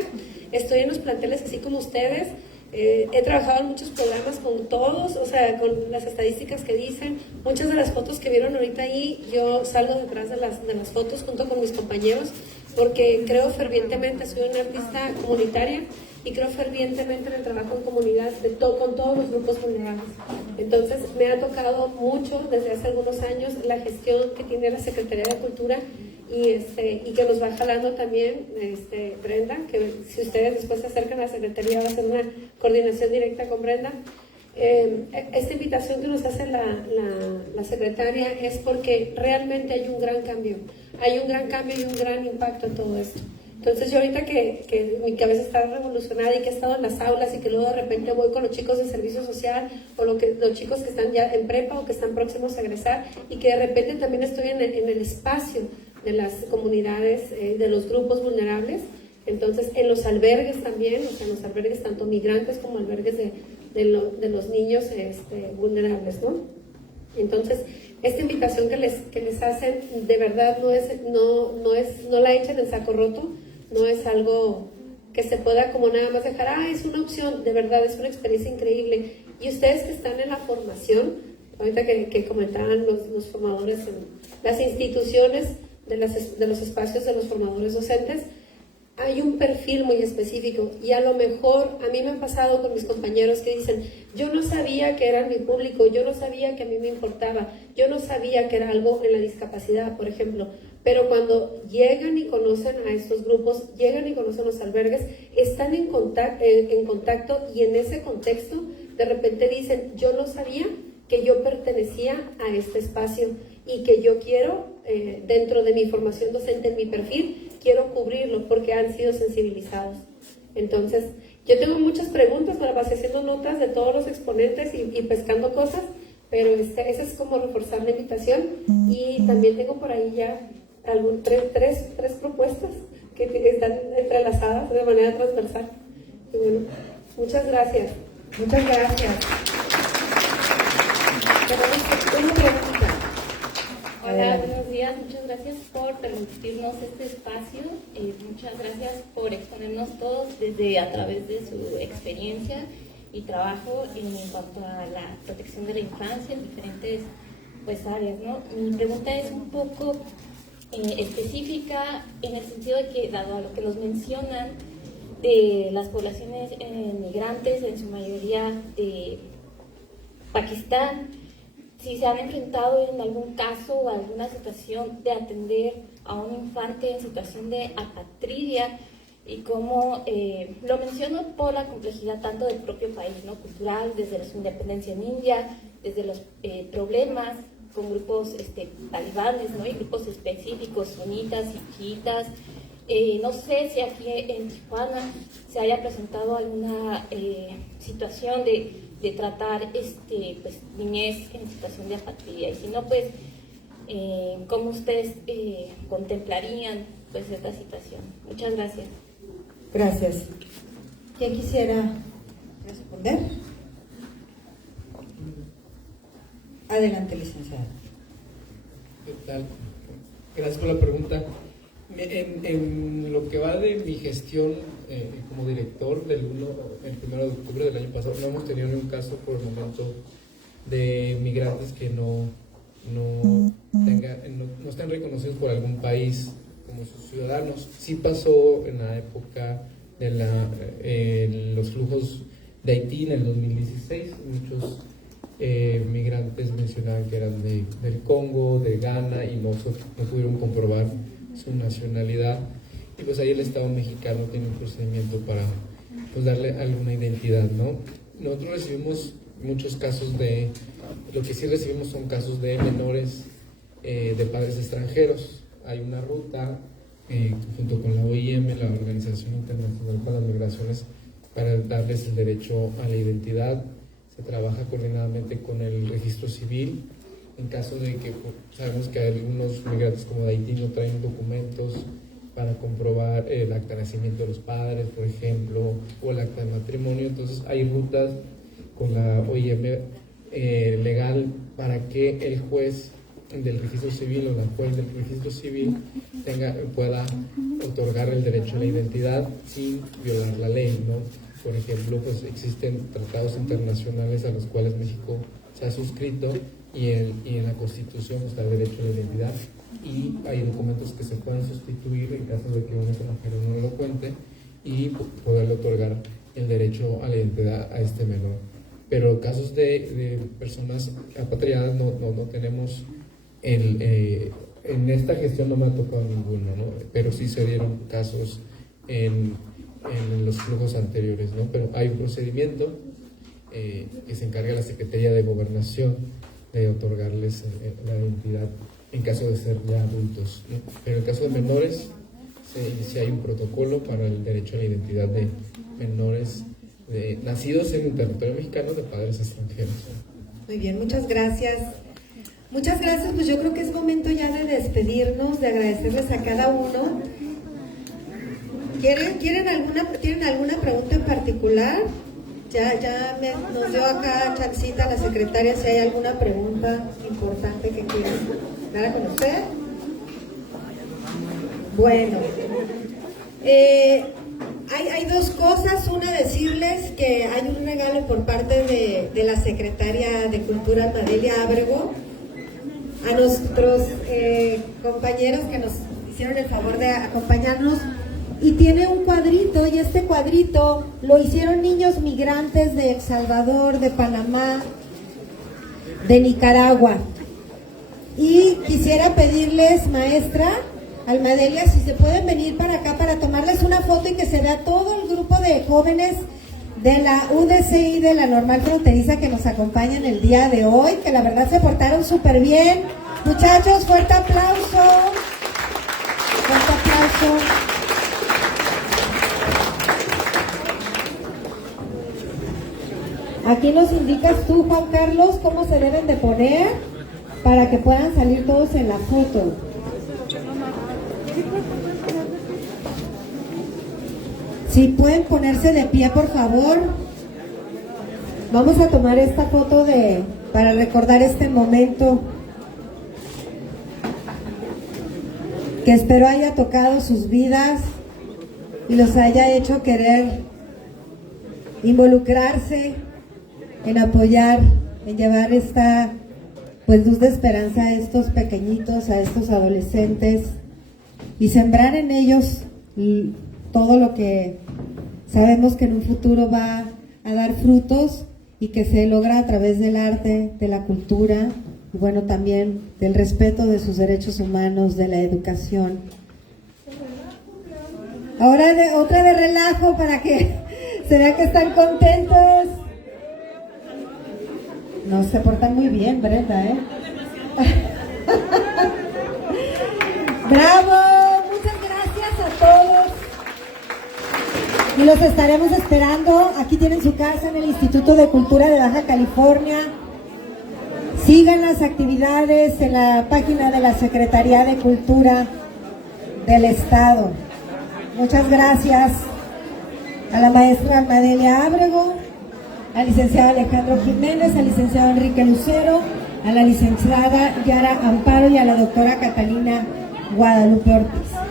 estoy en los planteles así como ustedes. He trabajado en muchos programas con todos, o sea, con las estadísticas que dicen. Muchas de las fotos que vieron ahorita ahí, yo salgo detrás de las fotos junto con mis compañeros, porque creo fervientemente, soy una artista comunitaria y creo fervientemente en el trabajo en comunidad con todos los grupos vulnerables. Entonces me ha tocado mucho desde hace algunos años la gestión que tiene la Secretaría de Cultura y que nos va jalando también Brenda, que si ustedes después se acercan a la Secretaría va a ser una coordinación directa con Brenda. Esta invitación que nos hace la secretaria es porque realmente hay un gran cambio y un gran impacto en todo esto. Entonces yo ahorita que mi cabeza está revolucionada y que he estado en las aulas y que luego de repente voy con los chicos de servicio social o los chicos que están ya en prepa o que están próximos a egresar y que de repente también estoy en el espacio de las comunidades, de los grupos vulnerables. Entonces en los albergues también, o sea, en los albergues tanto migrantes como albergues de los niños vulnerables, ¿no? Entonces, esta invitación que les hacen, de verdad no la echen en saco roto, no es algo que se pueda como nada más dejar, es una opción, de verdad es una experiencia increíble. Y ustedes que están en la formación, ahorita que comentaban los formadores en las instituciones de los espacios de los formadores docentes, hay un perfil muy específico y a lo mejor a mí me ha pasado con mis compañeros que dicen, yo no sabía que era mi público, yo no sabía que a mí me importaba, yo no sabía que era algo en la discapacidad, por ejemplo, pero cuando llegan y conocen a estos grupos, llegan y conocen los albergues, están en contacto y en ese contexto de repente dicen, yo no sabía que yo pertenecía a este espacio y que yo quiero, dentro de mi formación docente, en mi perfil, quiero cubrirlo porque han sido sensibilizados. Entonces, yo tengo muchas preguntas, me las pasé haciendo notas de todos los exponentes y pescando cosas, pero esa es como reforzar la invitación. Y también tengo por ahí ya tres propuestas que están entrelazadas de manera transversal. Y bueno, muchas gracias. Muchas gracias. Tenemos una pregunta. Hola, buenos días. Muchas gracias por permitirnos este espacio. Muchas gracias por exponernos todos a través de su experiencia y trabajo en cuanto a la protección de la infancia en diferentes áreas, ¿no? Mi pregunta es un poco específica en el sentido de que, dado a lo que nos mencionan de las poblaciones migrantes, en su mayoría de Pakistán, si se han enfrentado en algún caso o alguna situación de atender a un infante en situación de apatridia y cómo, lo menciono por la complejidad tanto del propio país, ¿no? Cultural, desde su independencia en India, desde los problemas con grupos talibanes, ¿no? Y grupos específicos, sunitas y chiitas. No sé si aquí en Tijuana se haya presentado alguna situación de tratar niñez en situación de apatridia, y si no, pues cómo ustedes contemplarían esta situación. Muchas gracias. Gracias. ¿Quién quisiera responder? Adelante, licenciada. ¿Qué tal? Gracias por la pregunta. En lo que va de mi gestión como director el 1 de octubre del año pasado, no hemos tenido ni un caso por el momento de migrantes que no estén reconocidos por algún país como sus ciudadanos. Sí pasó en la época de los flujos de Haití en el 2016, muchos migrantes mencionaban que eran del Congo, de Ghana, y no pudieron comprobar su nacionalidad, y pues ahí el Estado mexicano tiene un procedimiento para pues darle alguna identidad, ¿no? Nosotros recibimos muchos casos lo que sí recibimos son casos de menores de padres extranjeros. Hay una ruta junto con la OIM, la Organización Internacional para las Migraciones, para darles el derecho a la identidad. Se trabaja coordinadamente con el registro civil en caso de que sabemos que algunos migrantes como de Haití no traen documentos para comprobar el acta de nacimiento de los padres, por ejemplo, o el acta de matrimonio. Entonces hay rutas con la OIM legal para que el juez del registro civil o la juez del registro civil pueda otorgar el derecho a la identidad sin violar la ley, ¿no? Por ejemplo, pues existen tratados internacionales a los cuales México se ha suscrito y en la Constitución está el derecho a la identidad, y hay documentos que se pueden sustituir en caso de que un extranjero no lo cuente y poderle otorgar el derecho a la identidad a este menor. Pero casos de personas apatriadas no tenemos. En esta gestión no me ha tocado ninguno, ¿no? Pero sí se dieron casos en los flujos anteriores, ¿no? Pero hay un procedimiento que se encarga la Secretaría de Gobernación de otorgarles la identidad en caso de ser ya adultos, ¿no? Pero en caso de menores, sí hay un protocolo para el derecho a la identidad de menores nacidos en el territorio mexicano de padres extranjeros, ¿no? Muy bien, muchas gracias. Muchas gracias, pues yo creo que es momento ya de despedirnos, de agradecerles a cada uno. ¿Tienen alguna pregunta en particular? Nos dio acá chancita la secretaria si hay alguna pregunta importante que quieran dar a conocer. Bueno, hay dos cosas. Una, decirles que hay un regalo por parte de la secretaria de Cultura, Almadelia Ábrego, a nuestros compañeros que nos hicieron el favor de acompañarnos, y tiene un cuadrito, y este cuadrito lo hicieron niños migrantes de El Salvador, de Panamá, de Nicaragua. Y quisiera pedirles, maestra Almadelia, si se pueden venir para acá para tomarles una foto y que se vea todo el grupo de jóvenes de la UDCI de la Normal Fronteriza que nos acompañan el día de hoy, que la verdad se portaron súper bien. Muchachos, fuerte aplauso. Fuerte aplauso. Aquí nos indicas tú, Juan Carlos, cómo se deben de poner para que puedan salir todos en la foto. Si pueden ponerse de pie, por favor. Vamos a tomar esta foto para recordar este momento que espero haya tocado sus vidas y los haya hecho querer involucrarse en apoyar, en llevar esta luz de esperanza a estos pequeñitos, a estos adolescentes, y sembrar en ellos todo lo que sabemos que en un futuro va a dar frutos y que se logra a través del arte, de la cultura y bueno, también del respeto de sus derechos humanos, de la educación. Ahora otra de relajo para que se vea que están contentos. No, se portan muy bien, Brenda, ¿eh? ¡Bravo! Muchas gracias a todos. Y los estaremos esperando. Aquí tienen su casa en el Instituto de Cultura de Baja California. Sigan las actividades en la página de la Secretaría de Cultura del Estado. Muchas gracias a la maestra Almadelia Ábrego, al licenciado Alejandro Jiménez, al licenciado Enrique Lucero, a la licenciada Yara Amparo y a la doctora Catalina Guadalupe Ortiz.